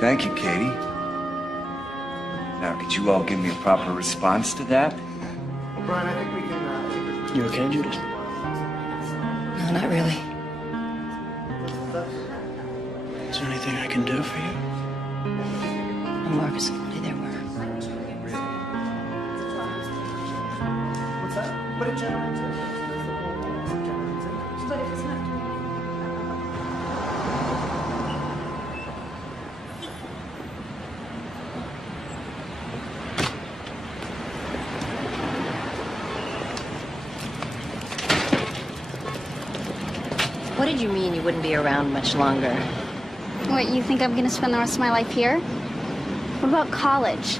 Thank you, Katie. Now, could you all give me a proper response to that? Well, Brian, I think we can... You okay, Judith? No, not really. Is there anything I can do for you? Oh, Marcus, if only there were. What's that? Put it generator. But if it's not... What did you mean you wouldn't be around much longer? What, you think I'm gonna spend the rest of my life here? What about college?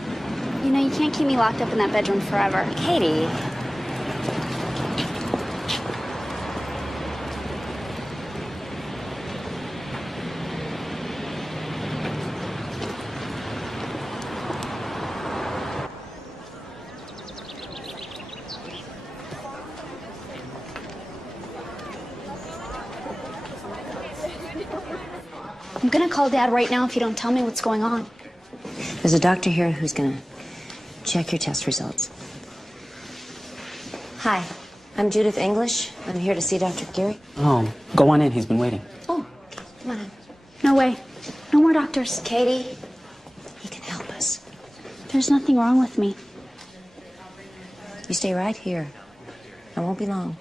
You know, you can't keep me locked up in that bedroom forever. Katie. I'm gonna call Dad right now if you don't tell me what's going on. There's a doctor here who's gonna check your test results. Hi, I'm Judith English. I'm here to see Dr. Geary. Oh, go on in. He's been waiting. Oh, come on in. No way. No more doctors. Katie, he can help us. There's nothing wrong with me. You stay right here. I won't be long.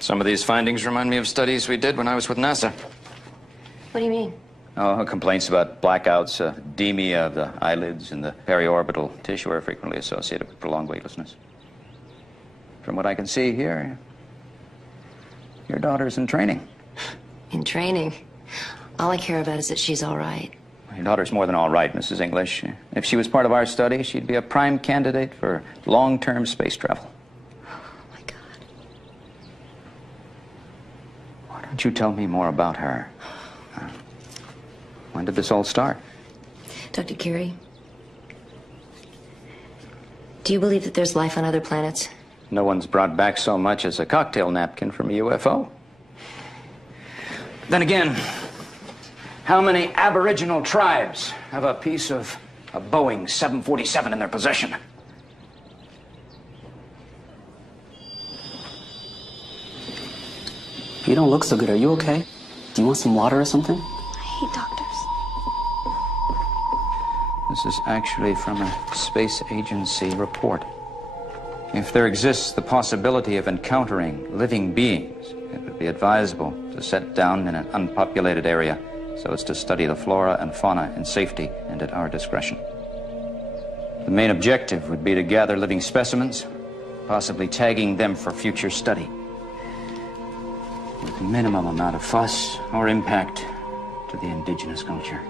Some of these findings remind me of studies we did when I was with NASA. What do you mean? Oh, complaints about blackouts, edema of the eyelids and the periorbital tissue are frequently associated with prolonged weightlessness. From what I can see here, your daughter's in training. In training? All I care about is that she's all right. Your daughter's more than all right, Mrs. English. If she was part of our study, she'd be a prime candidate for long-term space travel. Why don't you tell me more about her? When did this all start? Dr. Geary, do you believe that there's life on other planets? No one's brought back so much as a cocktail napkin from a UFO. Then again, how many Aboriginal tribes have a piece of a Boeing 747 in their possession? You don't look so good. Are you okay? Do you want some water or something? I hate doctors. This is actually from a space agency report. If there exists the possibility of encountering living beings, it would be advisable to set down in an unpopulated area so as to study the flora and fauna in safety and at our discretion. The main objective would be to gather living specimens, possibly tagging them for future study, with the minimum amount of fuss or impact to the indigenous culture.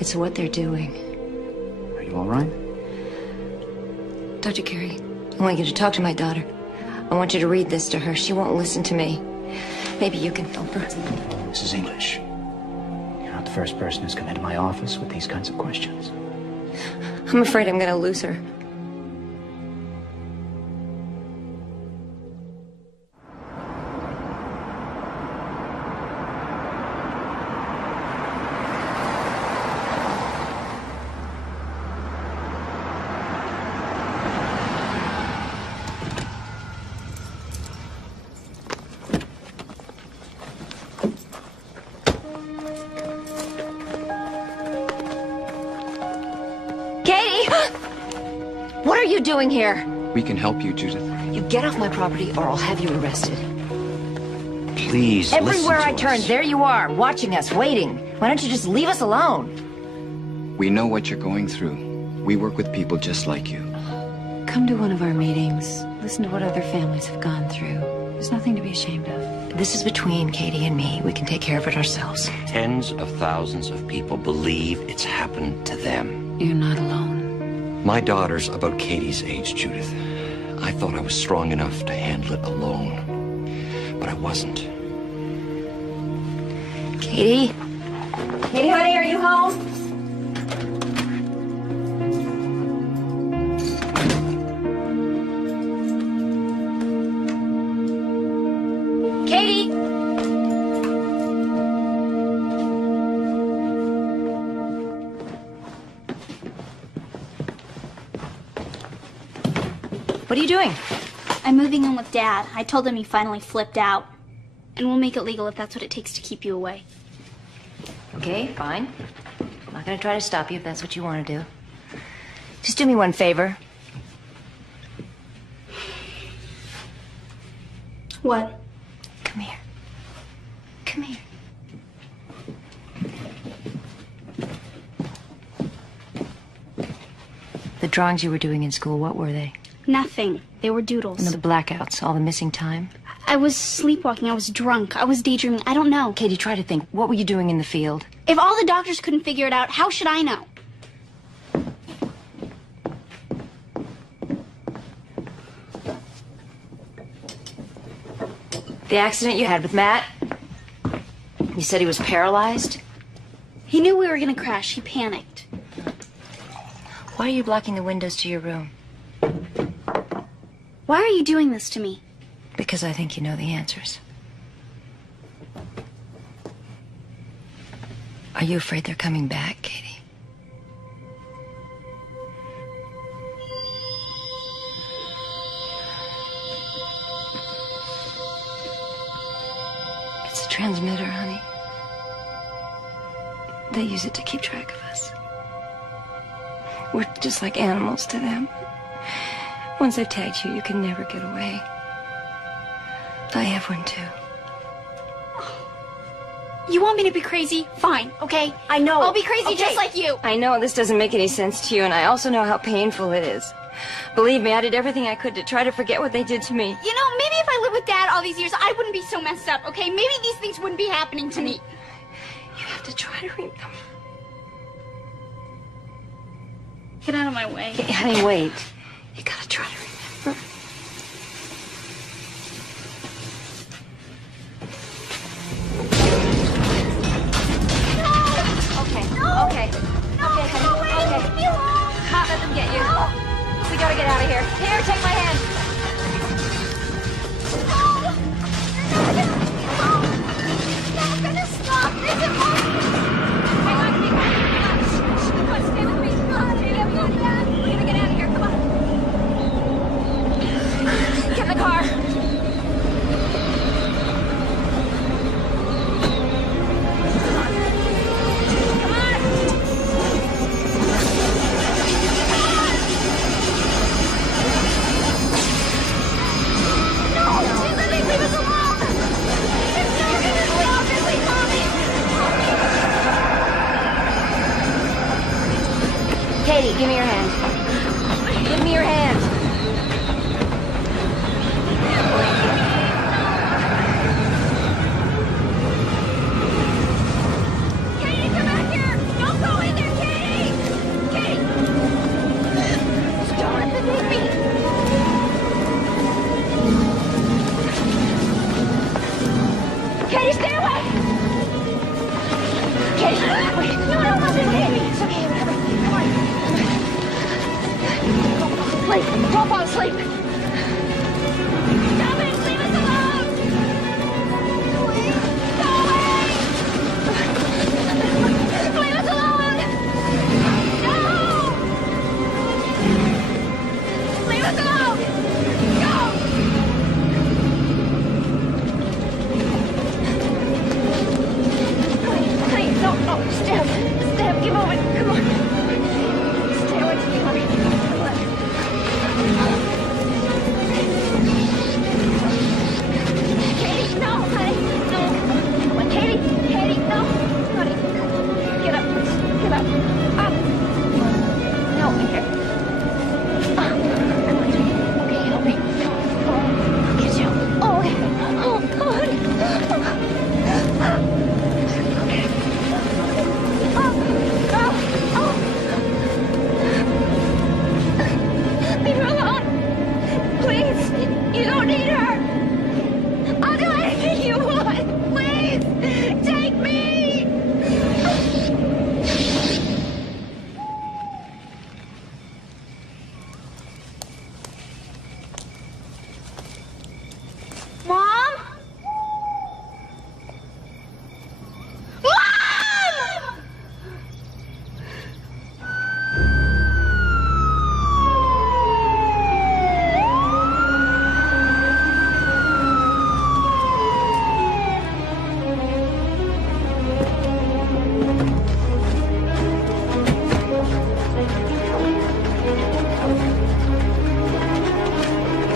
It's what they're doing. Are you all right? Dr. Carey, I want you to talk to my daughter. I want you to read this to her. She won't listen to me. Maybe you can help her. Mrs. English, you're not the first person who's come into my office with these kinds of questions. I'm afraid I'm going to lose her. What are you doing here? We can help you, Judith. You get off my property or I'll have you arrested. Please, Everywhere I listen to turn, us. there you are, watching us, waiting. Why don't you just leave us alone? We know what you're going through. We work with people just like you. Come to one of our meetings. Listen to what other families have gone through. There's nothing to be ashamed of. This is between Katie and me. We can take care of it ourselves. Tens of thousands of people believe it's happened to them. You're not alone. My daughter's about Katie's age, Judith. I thought I was strong enough to handle it alone, but I wasn't. Katie? Katie, honey, are you home? Katie? What are you doing? I'm moving in with Dad. I told him he finally flipped out. And we'll make it legal if that's what it takes to keep you away. Okay, fine. I'm not gonna try to stop you if that's what you want to do. Just do me one favor. What? Come here. Come here. The drawings you were doing in school, what were they? Nothing. They were doodles. And the blackouts, all the missing time? I was sleepwalking. I was drunk. I was daydreaming. I don't know. Katie, try to think. What were you doing in the field? If all the doctors couldn't figure it out, how should I know? The accident you had with Matt? You said he was paralyzed? He knew we were going to crash. He panicked. Why are you blocking the windows to your room? Why are you doing this to me? Because I think you know the answers. Are you afraid they're coming back, Katie? It's a transmitter, honey. They use it to keep track of us. We're just like animals to them. Once they've tagged you, you can never get away. I have one too. You want me to be crazy? Fine, okay? I know. I'll be crazy Okay. just like you. I know this doesn't make any sense to you, and I also know how painful it is. Believe me, I did everything I could to try to forget what they did to me. You know, maybe if I lived with Dad all these years, I wouldn't be so messed up, okay? Maybe these things wouldn't be happening to me. You have to try to remember. Get out of my way. Honey, wait. You gotta try to remember. Okay, honey, okay. Can't let them get you. We gotta get out of here. Here, take my hand. Not gonna stop this. It won't. Hang on, keep on. Come on, stay with me. Come on, we're gonna get out of here. Come on. asleep. Don't fall asleep. Stop it! Leave us alone! Go away! Go away! Leave us alone! No! Leave us alone! Go! Honey, no, Steph, get moving, come on. Stay away from me, honey. Come on. Katie, no, honey, no. Come on, Katie, no. Honey, get up, get up. Up. No, here. Okay, help me. I'll get you. Oh, okay. Oh, God. Okay. Leave her alone! Please! You don't need her! I'll do anything you want! Please! Take me! Mom? Mom!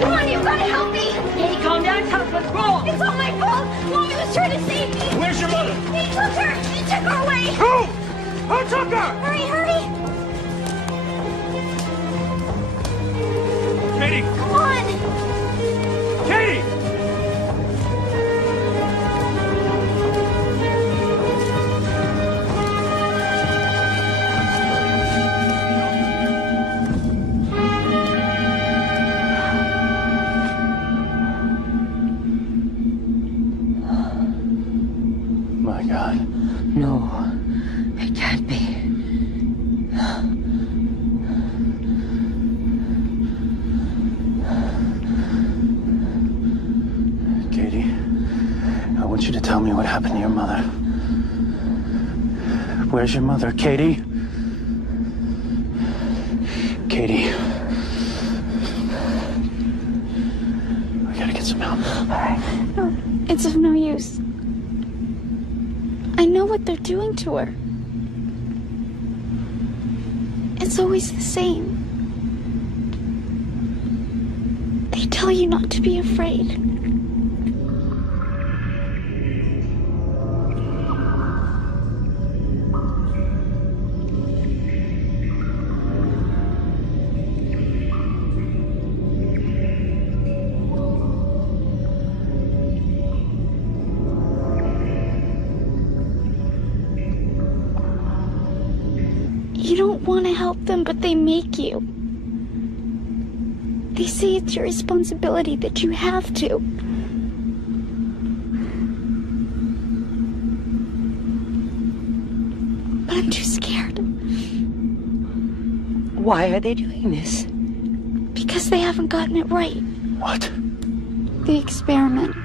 Come on, you've got to help me! Hey, calm down, tell us what's wrong! It's all my fault! Mommy was trying to save me! Where's your mother? He took her! He took her away! Who? Who took her? Hurry, hurry! Katie! Come on! Katie! My God. No, it can't be. Katie, I want you to tell me what happened to your mother. Where's your mother, Katie? Katie. We gotta get some help. All right. No, it's of no use. I know what they're doing to her. It's always the same. They tell you not to be afraid. You don't want to help them, but they make you. They say it's your responsibility, that you have to. But I'm too scared. Why are they doing this? Because they haven't gotten it right. What? The experiment.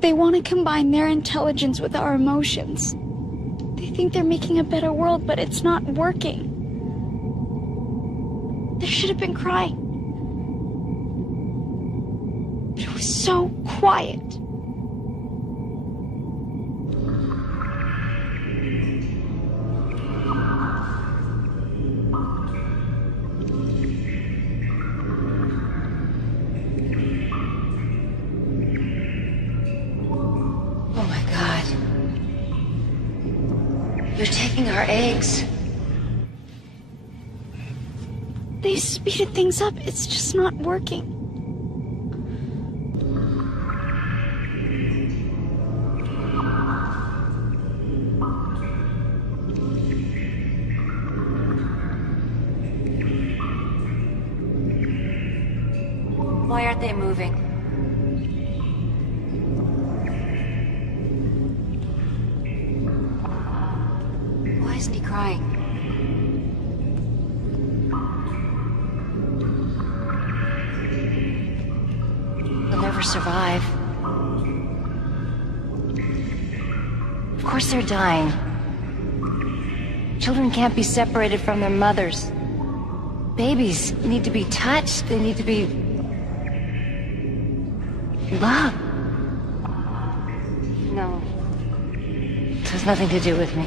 They want to combine their intelligence with our emotions. They think they're making a better world, but it's not working. There should have been crying. She was so quiet. Oh my God. You're taking our eggs. They speeded things up. It's just not working. Why aren't they moving? Why isn't he crying? They'll never survive. Of course they're dying. Children can't be separated from their mothers. Babies need to be touched. They need to be loved. No. It has nothing to do with me.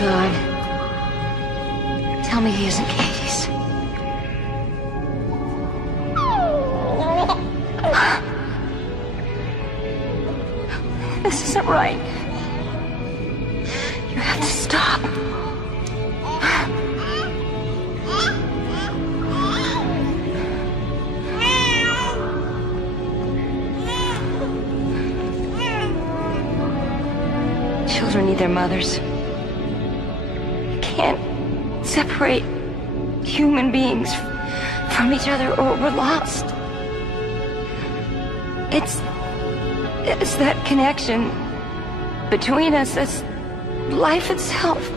God. Tell me he isn't Katie's. This isn't right. You have to stop. Children need their mothers. Can't separate human beings from each other or we're lost. It's that connection between us that's life itself.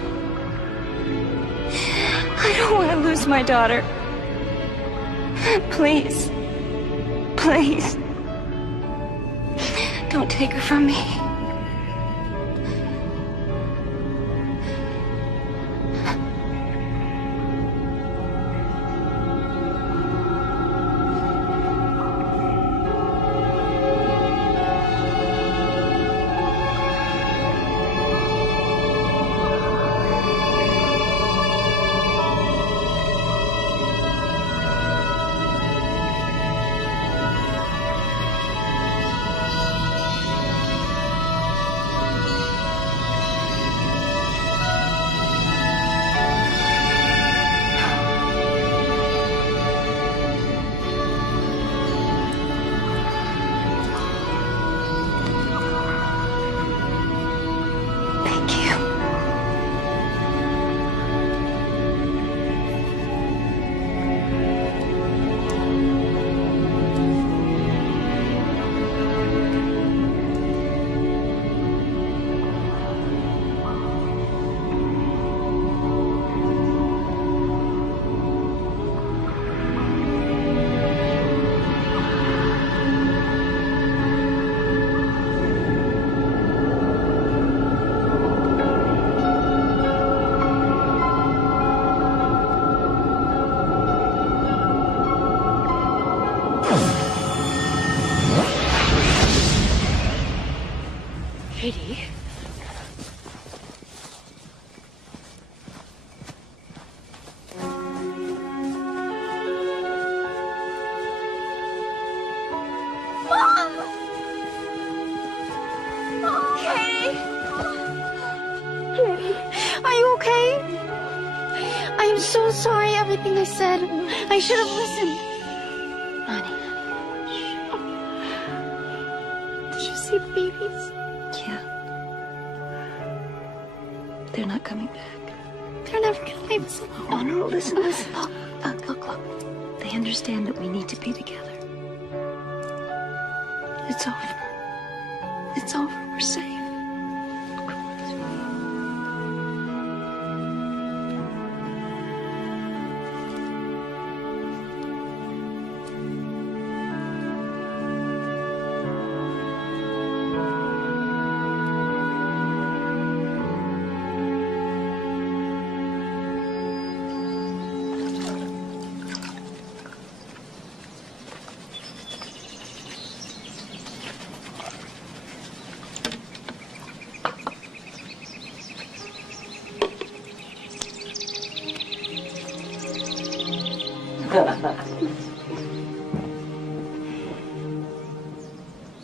I don't want to lose my daughter. Please, please, don't take her from me. Katie? Kitty, are you okay? I am so sorry everything I said. I should have listened. Honey. Did you see the babies? Yeah. They're not coming back. They're never gonna leave us alone. Oh, no, listen. Look. They understand that we need to be together. It's over. It's over. We're safe.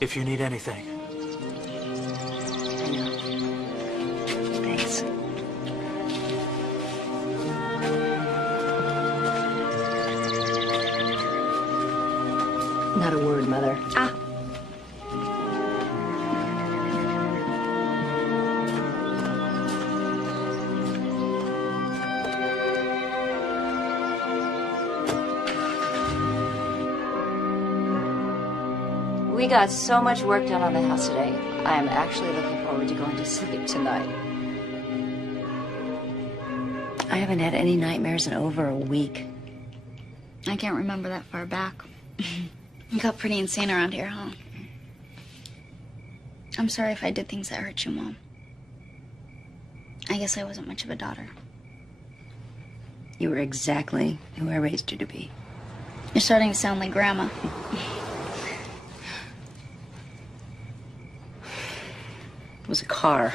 If you need anything. Thanks. Not a word, Mother. Ah. We got so much work done on the house today. I am actually looking forward to going to sleep tonight. I haven't had any nightmares in over a week. I can't remember that far back. You got pretty insane around here, huh? I'm sorry if I did things that hurt you, Mom. I guess I wasn't much of a daughter. You were exactly who I raised you to be. You're starting to sound like Grandma. It was a car.